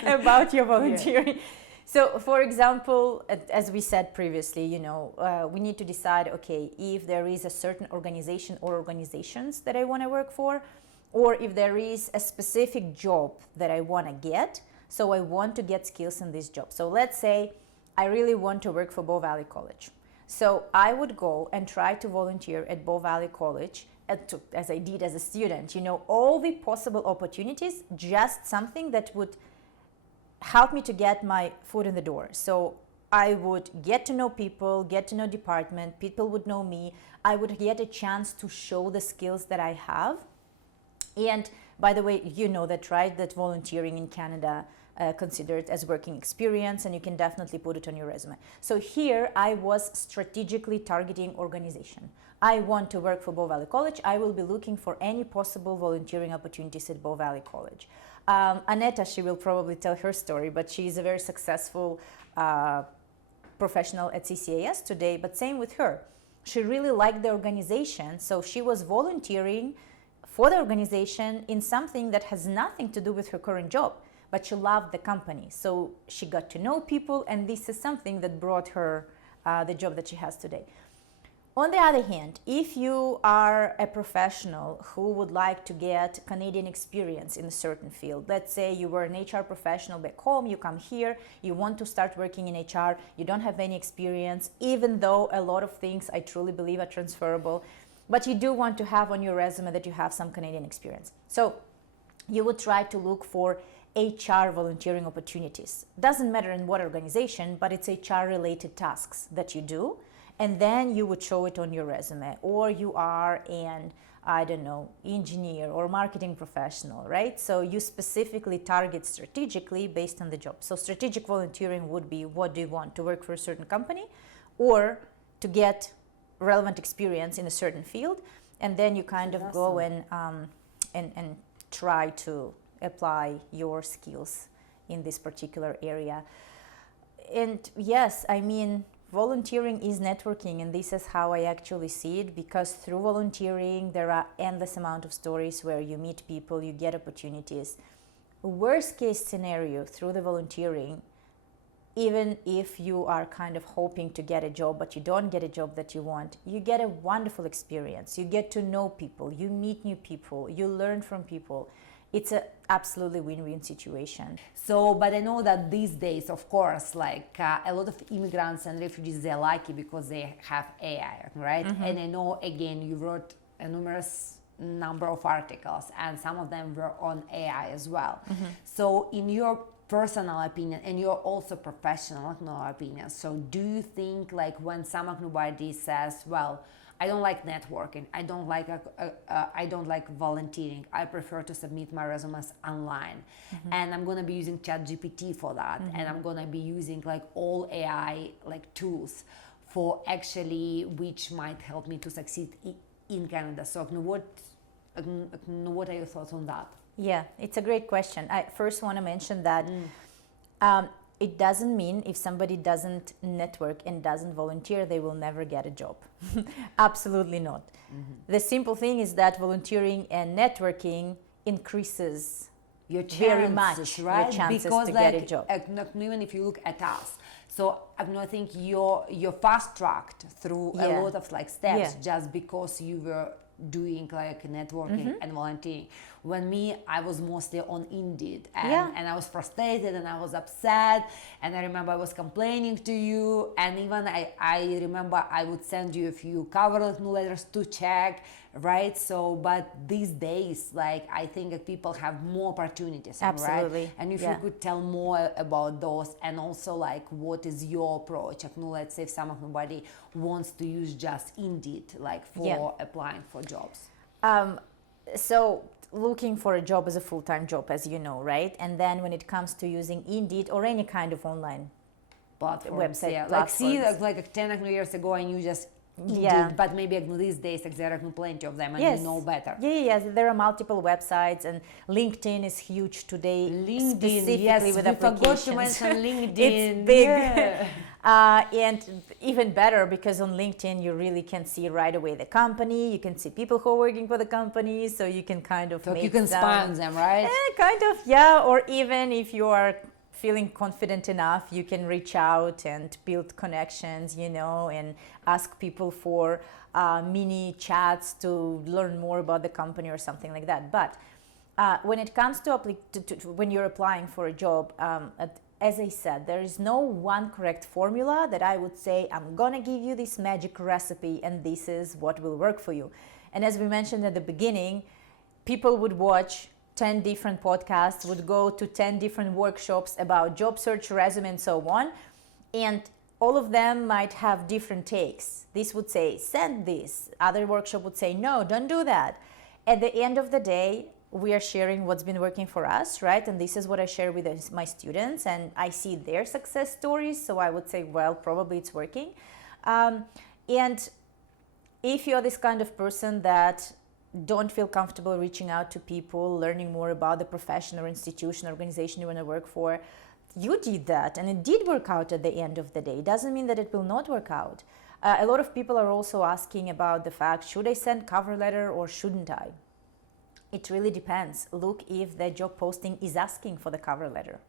about your volunteering. So for example, as we said previously, we need to decide, okay, if there is a certain organization or organizations that I want to work for, or if there is a specific job that I want to get, so I want to get skills in this job. So let's say I really want to work for Bow Valley College. So I would go and try to volunteer at Bow Valley College, as I did as a student, all the possible opportunities, just something that would help me to get my foot in the door. So I would get to know people, get to know department, people would know me, I would get a chance to show the skills that I have. And by the way, you know that, right? That volunteering in Canada considered as working experience, and you can definitely put it on your resume. So here I was strategically targeting organization. I want to work for Bow Valley College. I will be looking for any possible volunteering opportunities at Bow Valley College. Aneta, she will probably tell her story, but she's a very successful professional at CCAS today, but same with her. She really liked the organization, so she was volunteering for the organization in something that has nothing to do with her current job, but she loved the company. So she got to know people, and this is something that brought her the job that she has today. On the other hand, if you are a professional who would like to get Canadian experience in a certain field, let's say you were an HR professional back home, you come here, you want to start working in HR, you don't have any experience, even though a lot of things I truly believe are transferable, but you do want to have on your resume that you have some Canadian experience. So you would try to look for HR volunteering opportunities. Doesn't matter in what organization, but it's HR related tasks that you do. and then you would show it on your resume. Or you are an, I don't know, engineer or marketing professional, right? So you specifically target strategically based on the job. So strategic volunteering would be, what do you want, to work for a certain company or to get relevant experience in a certain field, and then you kind of go and try to apply your skills in this particular area. And yes, I mean, volunteering is networking, and this is how I actually see it, because through volunteering there are endless amount of stories where you meet people, you get opportunities. Worst case scenario, through the volunteering, even if you are kind of hoping to get a job but you don't get a job that you want, you get a wonderful experience. You get to know people, you meet new people, you learn from people. It's a absolutely win-win situation. So, but I know that these days, of course, like a lot of immigrants and refugees, they're lucky because they have AI, right? And I know, again, you wrote a numerous number of articles, and some of them were on AI as well. So in your personal opinion, and you're also professional opinion, so do you think, like, when somebody says, well, I don't like networking, I don't like volunteering, I prefer to submit my resumes online, and I'm gonna be using ChatGPT for that, and I'm gonna be using like all AI like tools for actually, which might help me to succeed in Canada. So what are your thoughts on that? Yeah, it's a great question. I first want to mention that it doesn't mean if somebody doesn't network and doesn't volunteer, they will never get a job. Absolutely not. The simple thing is that volunteering and networking increases your chances, very much right? your chances because to like, get a job. Even if you look at us, so I think you're fast tracked through a lot of like steps just because you were doing like networking and volunteering. When me, I was mostly on Indeed, and I was frustrated and I was upset, and I remember I was complaining to you, and even I remember I would send you a few cover letters to check, right? So, but these days, like, I think that people have more opportunities, Absolutely. right? And if you could tell more about those, and also like what is your approach? Like, let's say if somebody wants to use just Indeed, like for applying for jobs. So looking for a job is a full-time job, as you know, right? And then when it comes to using Indeed or any kind of online website like platforms. see, like 10 years ago, I knew just Indeed, but maybe these days, like, there are plenty of them, and you know better. Yes, there are multiple websites, and LinkedIn is huge today. LinkedIn, specifically yes, with we applications. forgot to mention LinkedIn. It's big. And even better, because on LinkedIn you really can see right away the company, you can see people who are working for the company, so you can kind of you can spy on them, right? Kind of, yeah. Or even if you are feeling confident enough, you can reach out and build connections, and ask people for mini chats to learn more about the company or something like that. But when it comes to when you're applying for a job, as I said, there is no one correct formula that I would say, I'm gonna give you this magic recipe and this is what will work for you. And as we mentioned at the beginning, people would watch 10 different podcasts, would go to 10 different workshops about job search, resume, and so on. And all of them might have different takes. This would say, send this. Other workshop would say, no, don't do that. At the end of the day, we are sharing what's been working for us, right? And this is what I share with my students, and I see their success stories. So I would say, well, probably it's working. And if you're this kind of person that don't feel comfortable reaching out to people, learning more about the profession or institution, organization you want to work for, you did that, and it did work out at the end of the day. It doesn't mean that it will not work out. A lot of people are also asking about the fact, should I send cover letter or shouldn't I? It really depends. Look if the job posting is asking for the cover letter.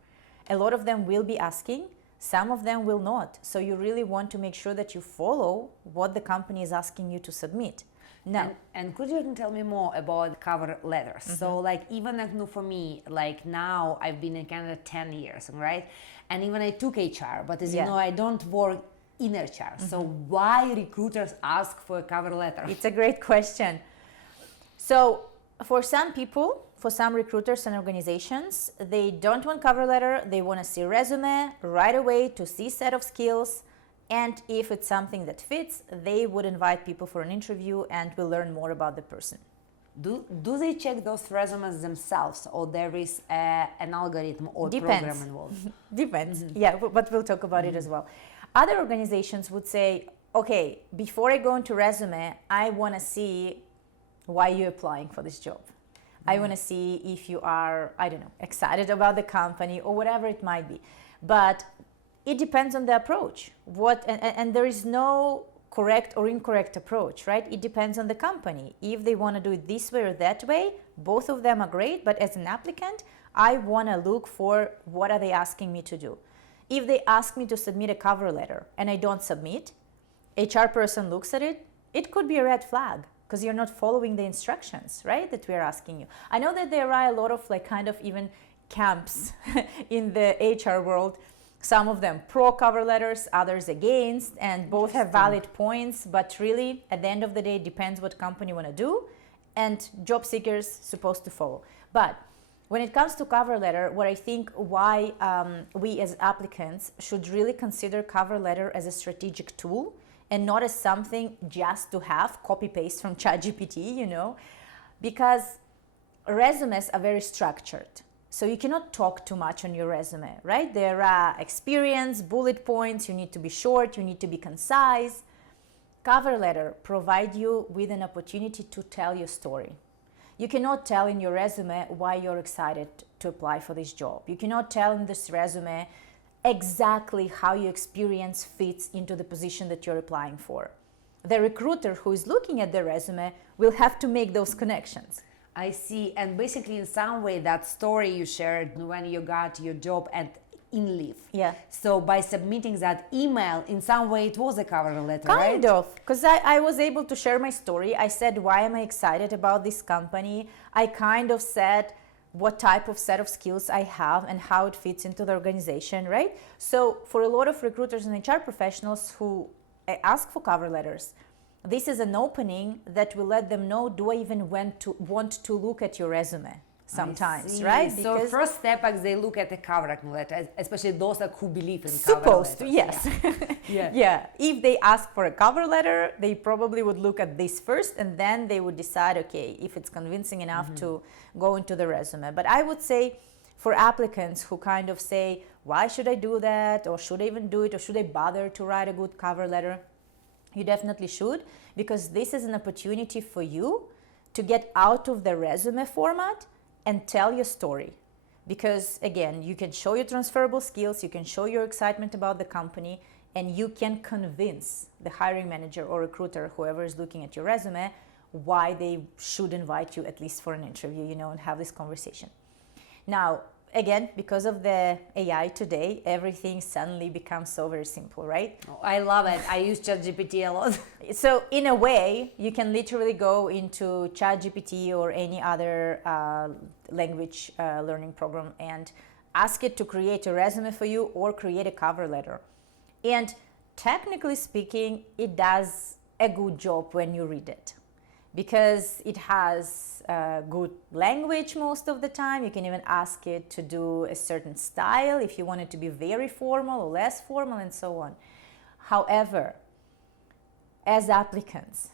A lot of them will be asking, some of them will not. So you really want to make sure that you follow what the company is asking you to submit. No. And could you tell me more about cover letters? So like, even like, for me, like now I've been in Canada 10 years, right? And even I took HR, but as you know, I don't work in HR. So why recruiters ask for a cover letter? It's a great question. So for some people, for some recruiters and organizations, they don't want cover letter. They want to see resume right away, to see set of skills, And if it's something that fits, they would invite people for an interview and we'll learn more about the person. Do they check those resumes themselves, or there is an algorithm or Depends. program involved? Depends. Yeah, but we'll talk about it as well. Other organizations would say, okay, before I go into resume, I want to see why you're applying for this job. I want to see if you are, I don't know, excited about the company or whatever it might be. But it depends on the approach. And there is no correct or incorrect approach, right? It depends on the company. If they want to do it this way or that way, both of them are great. But as an applicant, I want to look for what are they asking me to do. If they ask me to submit a cover letter and I don't submit, HR person looks at it, it could be a red flag because you're not following the instructions, right, that we're asking you. I know that there are a lot of like kind of even camps in the HR world. Some of them pro cover letters, others against, and both have valid points, but really at the end of the day, it depends what company want to do and job seekers supposed to follow. But when it comes to cover letter, what I think why we as applicants should really consider cover letter as a strategic tool and not as something just to have copy paste from ChatGPT, you know, because resumes are very structured. So you cannot talk too much on your resume, right? There are experience, bullet points, you need to be short, you need to be concise. Cover letter provide you with an opportunity to tell your story. You cannot tell in your resume why you're excited to apply for this job. You cannot tell in this resume exactly how your experience fits into the position that you're applying for. The recruiter who is looking at the resume will have to make those connections. I see. And basically, in some way, that story you shared when you got your job at InLeaf. Yeah. So by submitting that email, in some way, it was a cover letter, right? Kind of, because I was able to share my story. I said, why am I excited about this company? I kind of said what type of set of skills I have and how it fits into the organization, right? So for a lot of recruiters and HR professionals who ask for cover letters, this is an opening that will let them know, do I even want to look at your resume sometimes, right? So Because first step is they look at the cover letter, especially those who believe in supposed cover to, yes. Yeah. If they ask for a cover letter, they probably would look at this first and then they would decide, okay, if it's convincing enough to go into the resume. But I would say for applicants who kind of say, why should I do that? Or should I even do it? Or should I bother to write a good cover letter? You definitely should, because this is an opportunity for you to get out of the resume format and tell your story. Because again, you can show your transferable skills, you can show your excitement about the company, and you can convince the hiring manager or recruiter, whoever is looking at your resume, why they should invite you at least for an interview, you know, and have this conversation. Now, again, because of the AI today, everything suddenly becomes so very simple, right? Oh, I love it. I use ChatGPT a lot. So in a way, you can literally go into ChatGPT or any other language learning program and ask it to create a resume for you or create a cover letter. And technically speaking, it does a good job when you read it, because it has good language most of the time. You can even ask it to do a certain style if you want it to be very formal or less formal and so on. However, as applicants,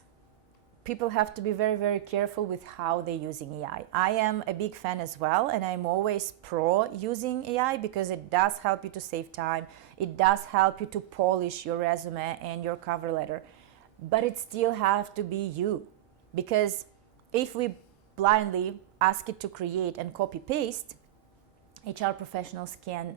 people have to be very, very careful with how they're using AI. I am a big fan as well, and I'm always pro using AI because it does help you to save time. It does help you to polish your resume and your cover letter, but it still have to be you. Because if we blindly ask it to create and copy paste, HR professionals can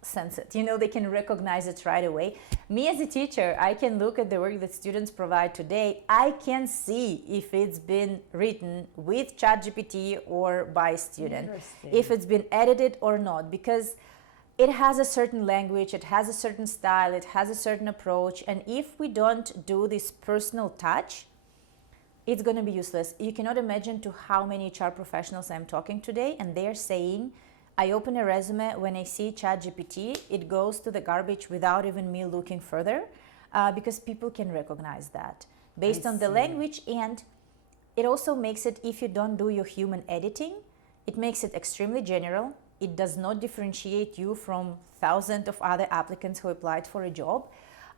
sense it. You know, they can recognize it right away. Me as a teacher, I can look at the work that students provide today. I can see if it's been written with ChatGPT or by a student, if it's been edited or not, because it has a certain language, it has a certain style, it has a certain approach. And if we don't do this personal touch, it's going to be useless. You cannot imagine to how many HR professionals I'm talking today, and they're saying, I open a resume, when I see ChatGPT, it goes to the garbage without even me looking further, because people can recognize that based on the language. And it also makes it, if you don't do your human editing, it makes it extremely general. It does not differentiate you from thousands of other applicants who applied for a job.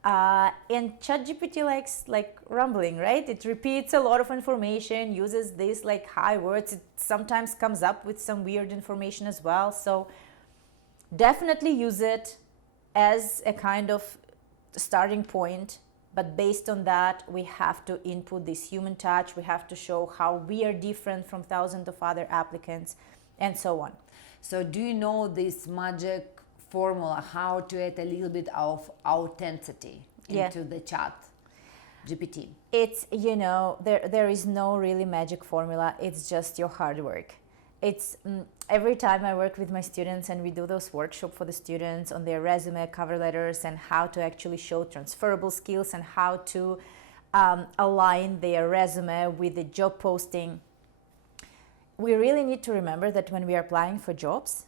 And ChatGPT likes like rumbling, right? It repeats a lot of information, uses these like high words. It sometimes comes up with some weird information as well. So definitely use it as a kind of starting point. But based on that, we have to input this human touch. We have to show how we are different from thousands of other applicants and so on. So do you know this magic formula, how to add a little bit of authenticity into the chat GPT? It's, you know, there is no really magic formula. It's just your hard work. It's every time I work with my students and we do those workshops for the students on their resume, cover letters, and how to actually show transferable skills and how to align their resume with the job posting. We really need to remember that when we are applying for jobs,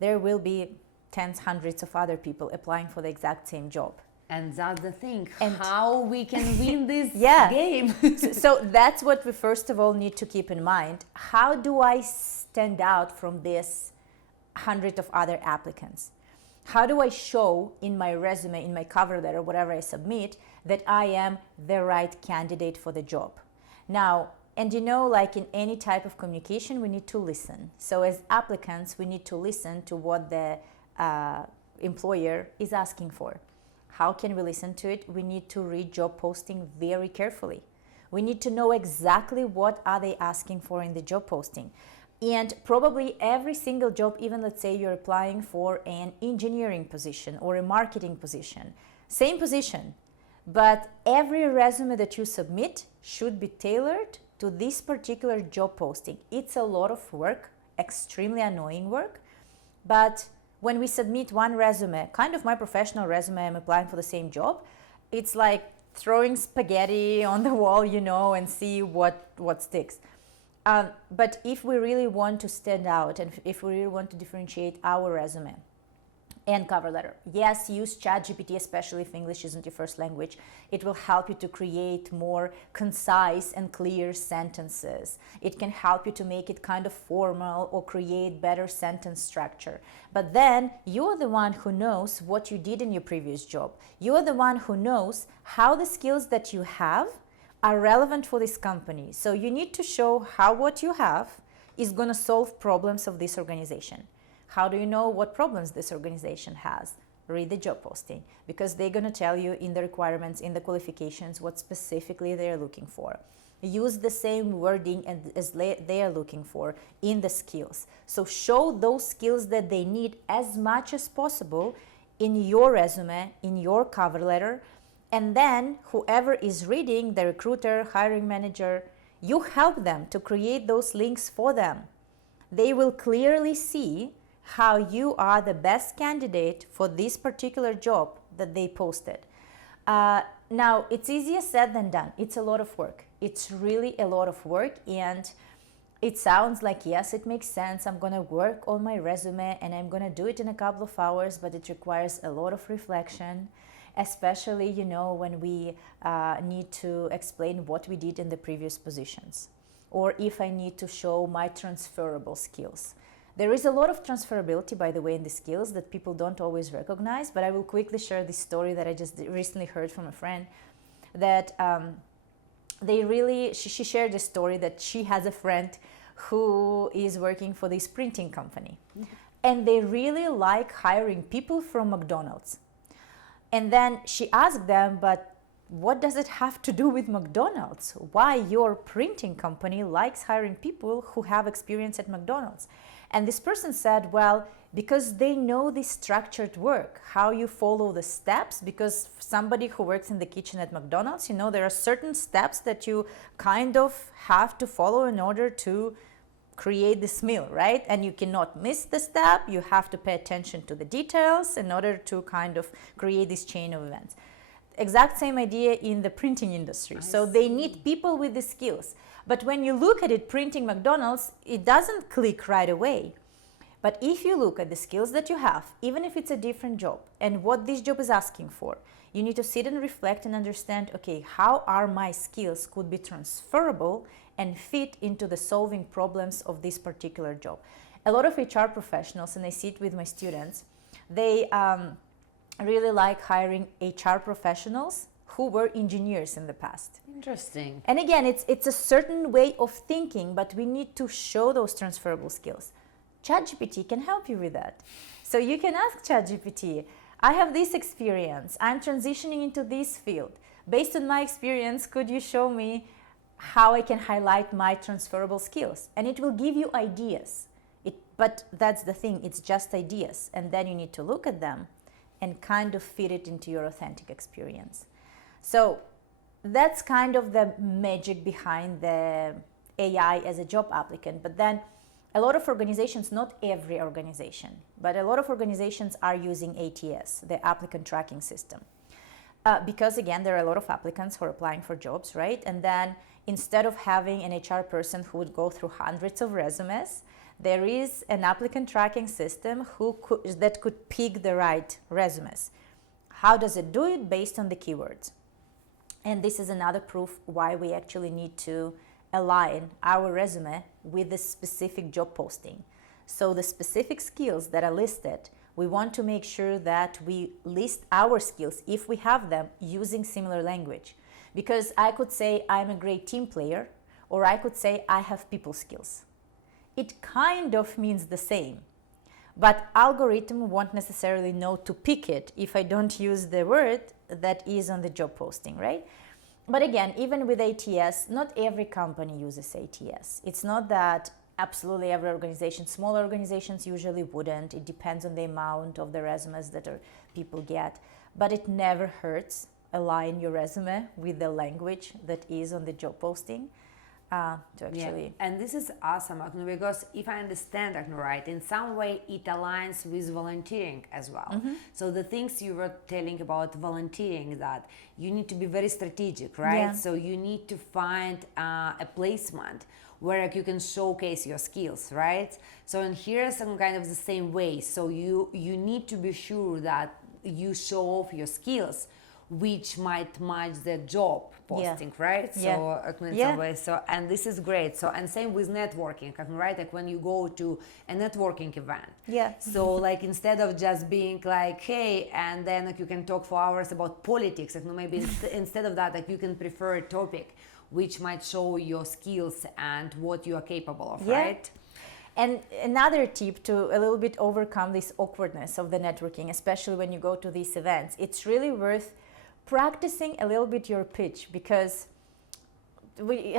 there will be tens, hundreds of other people applying for the exact same job. And that's the thing, how we can win this game. So that's what we first of all need to keep in mind. How do I stand out from this hundred of other applicants? How do I show in my resume, in my cover letter, whatever I submit, that I am the right candidate for the job? Now, and you know, like in any type of communication, we need to listen. So as applicants, we need to listen to what the employer is asking for. How can we listen to it? We need to read job posting very carefully. We need to know exactly what are they asking for in the job posting. And probably every single job, even let's say you're applying for an engineering position or a marketing position, same position, but every resume that you submit should be tailored to this particular job posting. It's a lot of work, extremely annoying work, but when we submit one resume, kind of my professional resume, I'm applying for the same job, it's like throwing spaghetti on the wall, you know, and see what sticks. But if we really want to stand out and if we really want to differentiate our resume and cover letter, yes, use ChatGPT, especially if English isn't your first language. It will help you to create more concise and clear sentences. It can help you to make it kind of formal or create better sentence structure. But then you're the one who knows what you did in your previous job. You're the one who knows how the skills that you have are relevant for this company. So you need to show how what you have is going to solve problems of this organization. How do you know what problems this organization has? Read the job posting, because they're going to tell you in the requirements, in the qualifications, what specifically they're looking for. Use the same wording as they are looking for in the skills. So show those skills that they need as much as possible in your resume, in your cover letter, and then whoever is reading, the recruiter, hiring manager, you help them to create those links for them. They will clearly see how you are the best candidate for this particular job that they posted. Now, it's easier said than done. It's a lot of work. It's really a lot of work, and it sounds like, yes, it makes sense. I'm going to work on my resume and I'm going to do it in a couple of hours, but it requires a lot of reflection, especially, you know, when we need to explain what we did in the previous positions, or if I need to show my transferable skills. There is a lot of transferability, by the way, in the skills that people don't always recognize, but I will quickly share this story that I just recently heard from a friend, that she shared a story that she has a friend who is working for this printing company. Mm-hmm. And they really like hiring people from McDonald's. And then she asked them, but what does it have to do with McDonald's? Why your printing company likes hiring people who have experience at McDonald's? And this person said, well, because they know the structured work, how you follow the steps, because somebody who works in the kitchen at McDonald's, you know, there are certain steps that you kind of have to follow in order to create this meal, right? And you cannot miss the step. You have to pay attention to the details in order to kind of create this chain of events. Exact same idea in the printing industry. So they need people with the skills. But when you look at it, printing McDonald's, it doesn't click right away. But if you look at the skills that you have, even if it's a different job, and what this job is asking for, you need to sit and reflect and understand, okay, how are my skills could be transferable and fit into the solving problems of this particular job. A lot of HR professionals, and I see it with my students, they really like hiring HR professionals who were engineers in the past. Interesting. And again, it's a certain way of thinking, but we need to show those transferable skills. ChatGPT can help you with that. So you can ask ChatGPT, I have this experience, I'm transitioning into this field. Based on my experience, could you show me how I can highlight my transferable skills? And it will give you ideas. But that's the thing, it's just ideas. And then you need to look at them and kind of fit it into your authentic experience. So that's kind of the magic behind the AI as a job applicant. But then a lot of organizations, not every organization, but a lot of organizations are using ATS, the applicant tracking system. Because again, there are a lot of applicants who are applying for jobs, right? And then instead of having an HR person who would go through hundreds of resumes, there is an applicant tracking system that could pick the right resumes. How does it do it? Based on the keywords. And this is another proof why we actually need to align our resume with the specific job posting. So the specific skills that are listed, we want to make sure that we list our skills, if we have them, using similar language. Because I could say I'm a great team player, or I could say I have people skills. It kind of means the same, but algorithm won't necessarily know to pick it if I don't use the word that is on the job posting, right? But again, even with ATS, not every company uses ATS. It's not that absolutely every organization, smaller organizations usually wouldn't. It depends on the amount of the resumes that people get, but it never hurts align your resume with the language that is on the job posting. To actually. Yeah. And this is awesome, because if I understand right, in some way it aligns with volunteering as well. Mm-hmm. So the things you were telling about volunteering, that you need to be very strategic, right? Yeah. So you need to find a placement where you can showcase your skills, right? So and here's some kind of the same way. So you need to be sure that you show off your skills, which might match the job posting, right? So in some way. So and this is great. So and same with networking, right? Like when you go to a networking event. Yeah. So like instead of just being like, hey, and then like you can talk for hours about politics, like maybe instead of that, like you can prefer a topic which might show your skills and what you are capable of, right? And another tip to a little bit overcome this awkwardness of the networking, especially when you go to these events, it's really worth practicing a little bit your pitch, because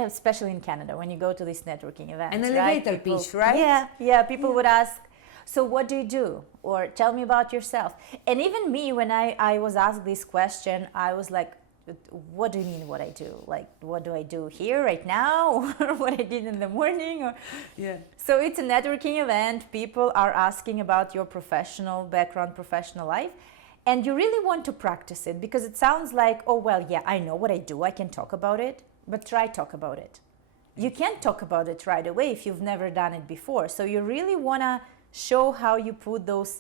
especially in Canada, when you go to these networking events, an elevator pitch, right? People would ask, so what do you do? Or tell me about yourself. And even me, when I was asked this question, I was like, what do you mean what I do? Like, what do I do here right now? Or what I did in the morning? Or So it's a networking event. People are asking about your professional background, professional life. And you really want to practice it, because it sounds like, oh, well, yeah, I know what I do. I can talk about it, but try talk about it. You can't talk about it right away if you've never done it before. So you really want to show how you put those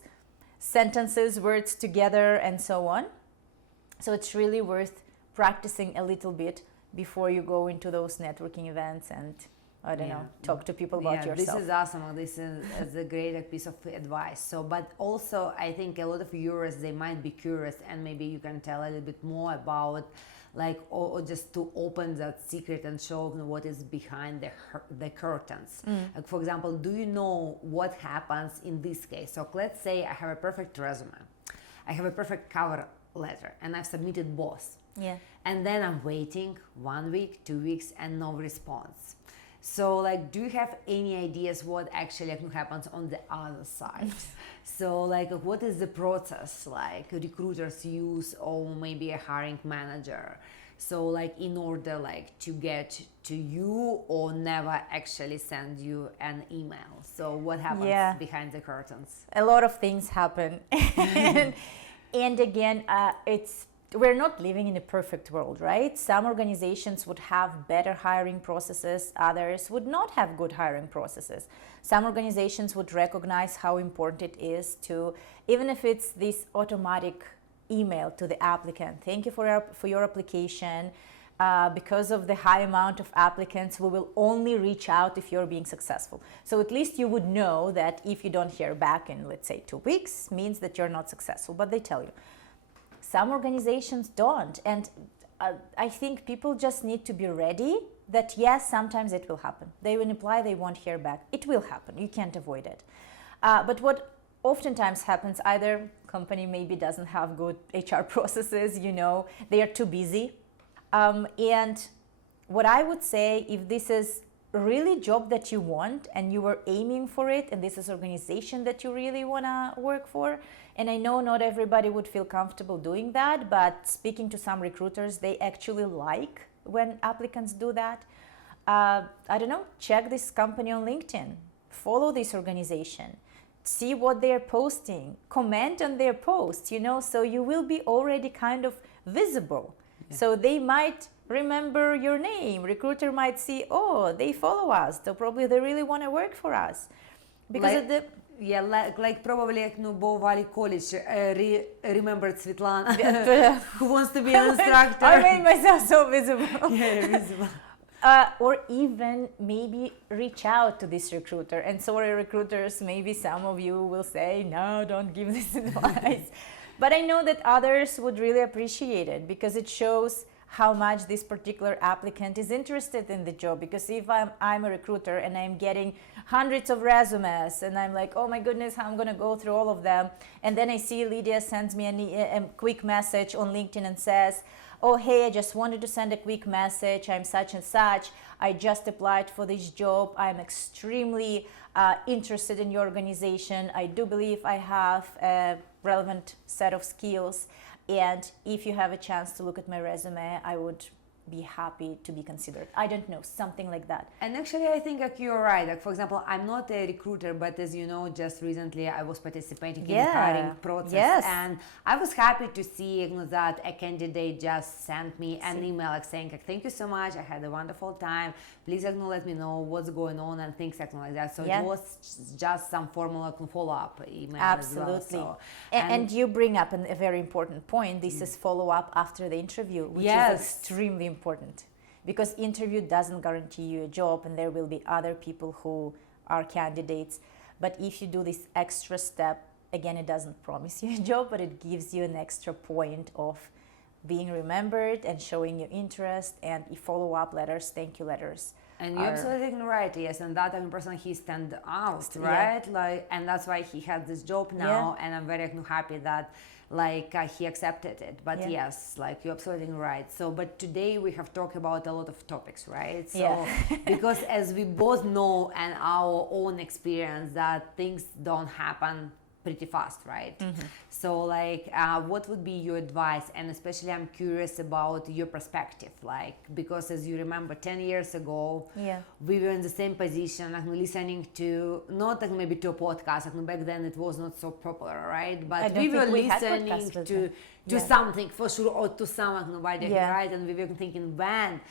sentences, words together, and so on. So it's really worth practicing a little bit before you go into those networking events and I don't know, talk to people about yourself. This is awesome. This is a great piece of advice. So, but also I think a lot of viewers, they might be curious, and maybe you can tell a little bit more about, like, or just to open that secret and show what is behind the curtains. Like, for example, do you know what happens in this case? So let's say I have a perfect resume, I have a perfect cover letter, and I've submitted both. And then I'm waiting 1 week, 2 weeks, and no response. So, like, do you have any ideas what actually happens on the other side? So, like, what is the process like recruiters use, or maybe a hiring manager? So, like, in order, like, to get to you or never actually send you an email. So, what happens behind the curtains? A lot of things happen. And again, we're not living in a perfect world, right? Some organizations would have better hiring processes, others would not have good hiring processes. Some organizations would recognize how important it is to, even if it's this automatic email to the applicant, thank you for your application. Because of the high amount of applicants, we will only reach out if you're being successful. So at least you would know that if you don't hear back in, let's say, 2 weeks, means that you're not successful, but they tell you. some organizations don't. And I think people just need to be ready that yes, sometimes it will happen. They will apply, they won't hear back. It will happen. You can't avoid it. But what oftentimes happens, either company maybe doesn't have good HR processes, they are too busy. And what I would say, if this is really job that you want and you were aiming for it, and this is organization that you really want to work for, and I know not everybody would feel comfortable doing that, but speaking to some recruiters, they actually like when applicants do that. I don't know, check this company on LinkedIn, follow this organization, see what they're posting, comment on their posts, so you will be already kind of visible. Yeah. So they might remember your name. Recruiter might see, oh, they follow us, so probably they really want to work for us. Because of the... Yeah, like probably Bovali College remembered Svetlana who wants to be an instructor. I made myself so visible. Yeah, visible. Or even maybe reach out to this recruiter. And sorry, recruiters, maybe some of you will say, no, don't give this advice. But I know that others would really appreciate it, because it shows how much this particular applicant is interested in the job. Because if I'm a recruiter and I'm getting hundreds of resumes and I'm like, oh my goodness, how I'm going to go through all of them, and then I see Lidia sends me a quick message on LinkedIn and says, oh hey, I just wanted to send a quick message, I'm such and such, I just applied for this job, I'm extremely interested in your organization, I do believe I have a relevant set of skills, and if you have a chance to look at my resume, I would be happy to be considered. I don't know, something like that. And actually, I think you're right. Like, for example, I'm not a recruiter, but as you know, just recently I was participating in the hiring process. Yes. And I was happy to see that a candidate just sent me an email saying, thank you so much, I had a wonderful time. Please let me know what's going on and things like that. So it was just some formal follow-up email. Absolutely. As well. And you bring up a very important point. This is follow-up after the interview, which is extremely important, because interview doesn't guarantee you a job, and there will be other people who are candidates. But if you do this extra step, again, it doesn't promise you a job, but it gives you an extra point of being remembered and showing your interest, and follow-up letters, thank you letters. And you're absolutely right, yes, and that person, he stand out, right? And that's why he has this job now, and I'm very happy that he accepted it. But yes, you're absolutely right. So, but today we have talked about a lot of topics, right? So, because as we both know and our own experience that things don't happen pretty fast, right? Mm-hmm. So what would be your advice? And especially I'm curious about your perspective, because as you remember 10 years ago, we were in the same position, listening to, not maybe to a podcast, back then it was not so popular, right? But we were listening to something for sure, or to someone, right? And we were thinking when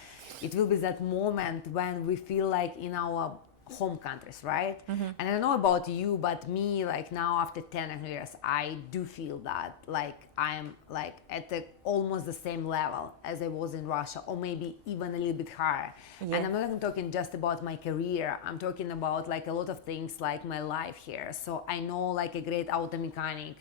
it will be that moment when we feel like in our home countries, right? Mm-hmm. And I don't know about you, but me, now after 10 years, I do feel that I am at almost the same level as I was in Russia, or maybe even a little bit higher. And I'm not talking just about my career, I'm talking about a lot of things my life here. So I know a great auto mechanic,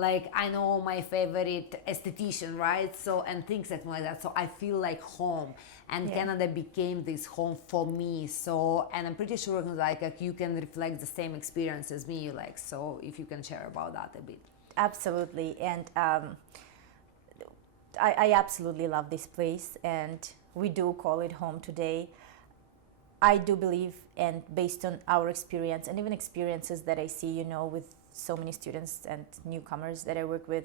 I know my favorite esthetician, right? So, and things like that. So I feel like home. And Canada became this home for me. So, and I'm pretty sure you can reflect the same experience as me. So if you can share about that a bit. Absolutely. And I absolutely love this place, and we do call it home today. I do believe, and based on our experience and even experiences that I see, with so many students and newcomers that I work with,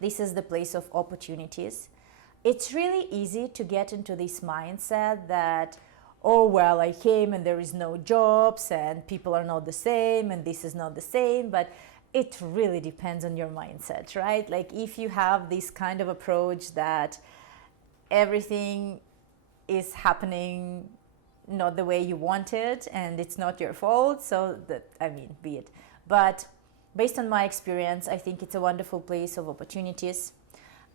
this is the place of opportunities. It's really easy to get into this mindset that, oh, well, I came and there is no jobs and people are not the same and this is not the same. But it really depends on your mindset, right? If you have this kind of approach that everything is happening not the way you want it and it's not your fault, so be it. But based on my experience, I think it's a wonderful place of opportunities.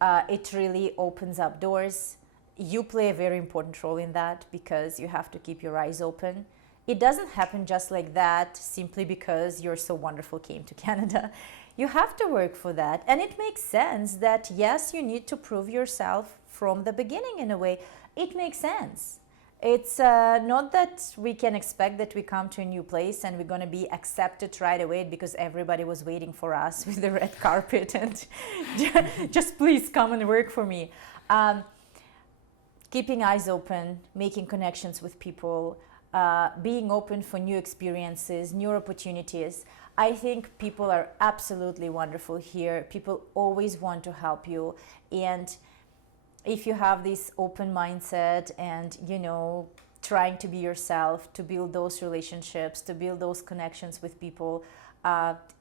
It really opens up doors. You play a very important role in that, because you have to keep your eyes open It doesn't happen just like that simply because you're so wonderful came to Canada. You have to work for that. And it makes sense that, yes, you need to prove yourself from the beginning in a way. It makes sense. It's not that we can expect that we come to a new place and we're going to be accepted right away because everybody was waiting for us with the red carpet and just please come and work for me. Keeping eyes open, making connections with people, being open for new experiences, new opportunities. I think people are absolutely wonderful here. People always want to help you. And if you have this open mindset and, trying to be yourself, to build those relationships, to build those connections with people,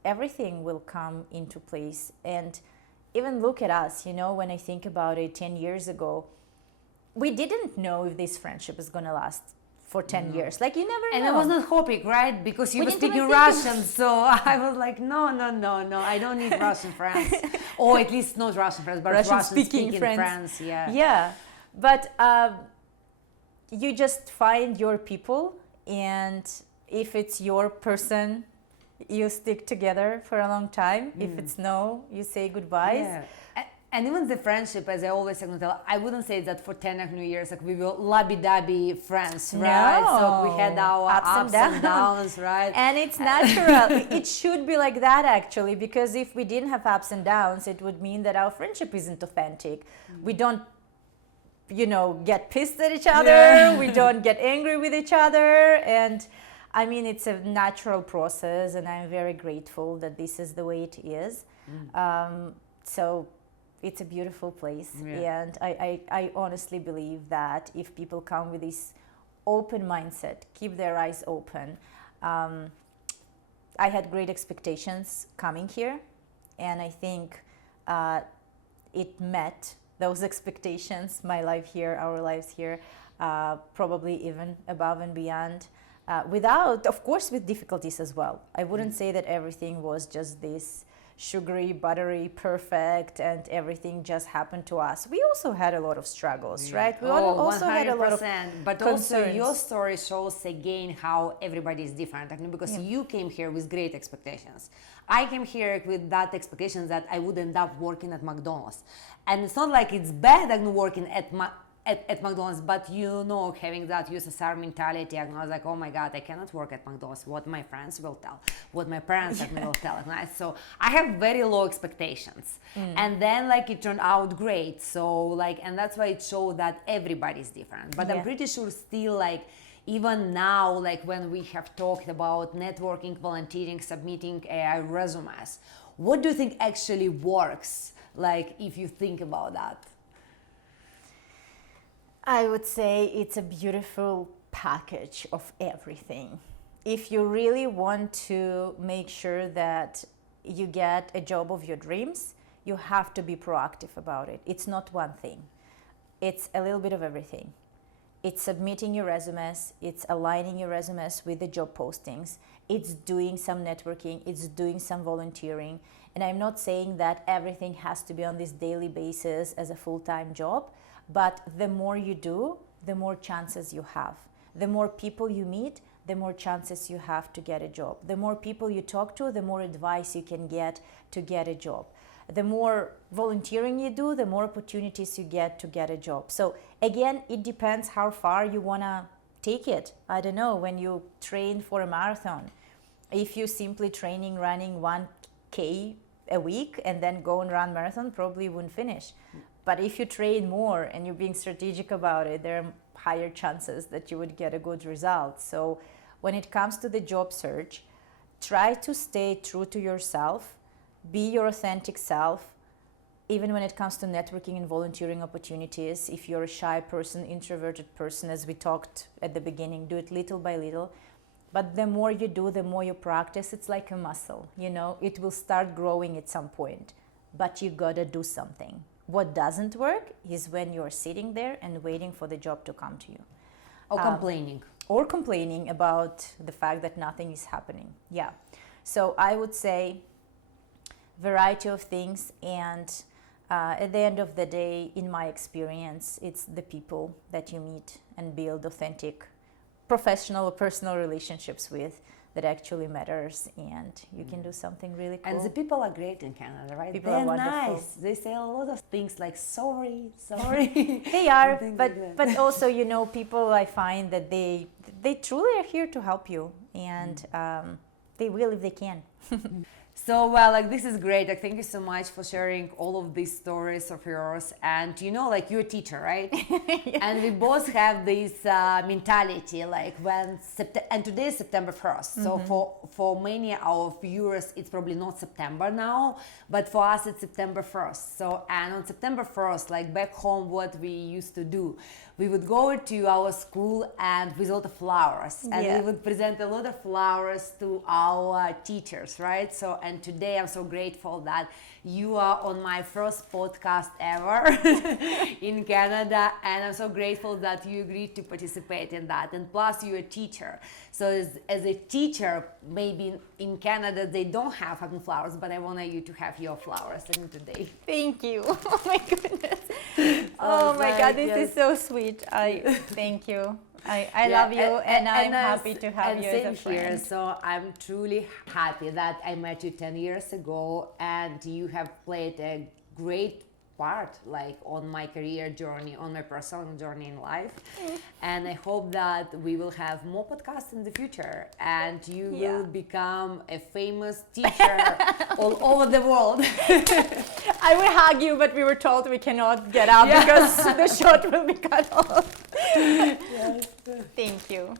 everything will come into place. And even look at us, when I think about it 10 years ago, we didn't know if this friendship is going to last for 10 years. Like, you never know. And I was not hoping, right? Because you were didn't even speaking think Russian. So I was like, no. I don't need Russian friends. Or at least not Russian friends, but Russian-speaking friends. Yeah. Yeah. But you just find your people. And if it's your person, you stick together for a long time. If it's no, you say goodbyes. Yeah. And even the friendship, as I always say, I wouldn't say that for 10 New Years, like we were lovey-dovey friends, right? No. So we had our ups and downs, right? And it's natural. It should be like that, actually, because if we didn't have ups and downs, it would mean that our friendship isn't authentic. We don't, get pissed at each other. Yeah. We don't get angry with each other. And I mean, it's a natural process, and I'm very grateful that this is the way it is. So it's a beautiful place. Yeah. And I honestly believe that if people come with this open mindset, keep their eyes open. I had great expectations coming here, and I think it met those expectations, my life here, our lives here, probably even above and beyond. Without, of course, with difficulties as well. I wouldn't say that everything was just this sugary, buttery, perfect, and everything just happened to us. We also had a lot of struggles, right? We also 100%. had a lot of but concerns. Also your story shows again how everybody is different. Because you came here with great expectations. I came here with that expectations that I would end up working at McDonald's. And it's not like it's bad working at McDonald's, but having that USSR mentality, I was like, oh my God, I cannot work at McDonald's. What my friends will tell, what my parents will tell. So I have very low expectations. And then it turned out great. So and that's why it showed that everybody's different. But I'm pretty sure still even now, when we have talked about networking, volunteering, submitting AI resumes, what do you think actually works? If you think about that. I would say it's a beautiful package of everything. If you really want to make sure that you get a job of your dreams, you have to be proactive about it. It's not one thing. It's a little bit of everything. It's submitting your resumes, it's aligning your resumes with the job postings, it's doing some networking, it's doing some volunteering. And I'm not saying that everything has to be on this daily basis as a full-time job, but the more you do, the more chances you have. The more people you meet, the more chances you have to get a job. The more people you talk to, the more advice you can get to get a job. The more volunteering you do, the more opportunities you get to get a job. So again, it depends how far you want to take it. I don't know, when you train for a marathon, if you simply training running 1K a week and then go and run marathon, probably wouldn't finish. But if you train more and you're being strategic about it, there are higher chances that you would get a good result. So when it comes to the job search, try to stay true to yourself, be your authentic self, even when it comes to networking and volunteering opportunities. If you're a shy person, introverted person, as we talked at the beginning, do it little by little. But the more you do, the more you practice. It's like a muscle, it will start growing at some point, but you gotta do something. What doesn't work is when you're sitting there and waiting for the job to come to you. Or complaining. Or complaining about the fact that nothing is happening. Yeah. So I would say variety of things, and at the end of the day, in my experience, it's the people that you meet and build authentic professional or personal relationships with that actually matters, and you can do something really cool. And the people are great in Canada, right? People They're are wonderful. nice. They say a lot of things like sorry. They are, Things but like that. but also, you know, people, I find that they truly are here to help you, and they will if they can. So, well, like, this is great. Like, thank you so much for sharing all of these stories of yours. And, you know, like, you're a teacher, right? And we both have this mentality, like, and today is September 1st. So for many of our viewers, it's probably not September now, but for us, it's September 1st. So, and on September 1st, like, back home, what we used to do, we would go to our school and with a lot of flowers, and we would present a lot of flowers to our teachers, right? So, and today I'm so grateful that you are on my first podcast ever in Canada, and I'm so grateful that you agreed to participate in that. And plus, you're a teacher. So as a teacher, maybe in Canada they don't have fucking flowers, but I want you to have your flowers today. Thank you. Oh my goodness. Oh my God, this is so sweet. Thank you. I love you, and I'm happy to have you as a friend. Here, so I'm truly happy that I met you 10 years ago, and you have played a great part, like, on my career journey, on my personal journey in life. And I hope that we will have more podcasts in the future, and you will become a famous teacher all over the world. I will hug you, but we were told we cannot get out because the shot will be cut off. Thank you.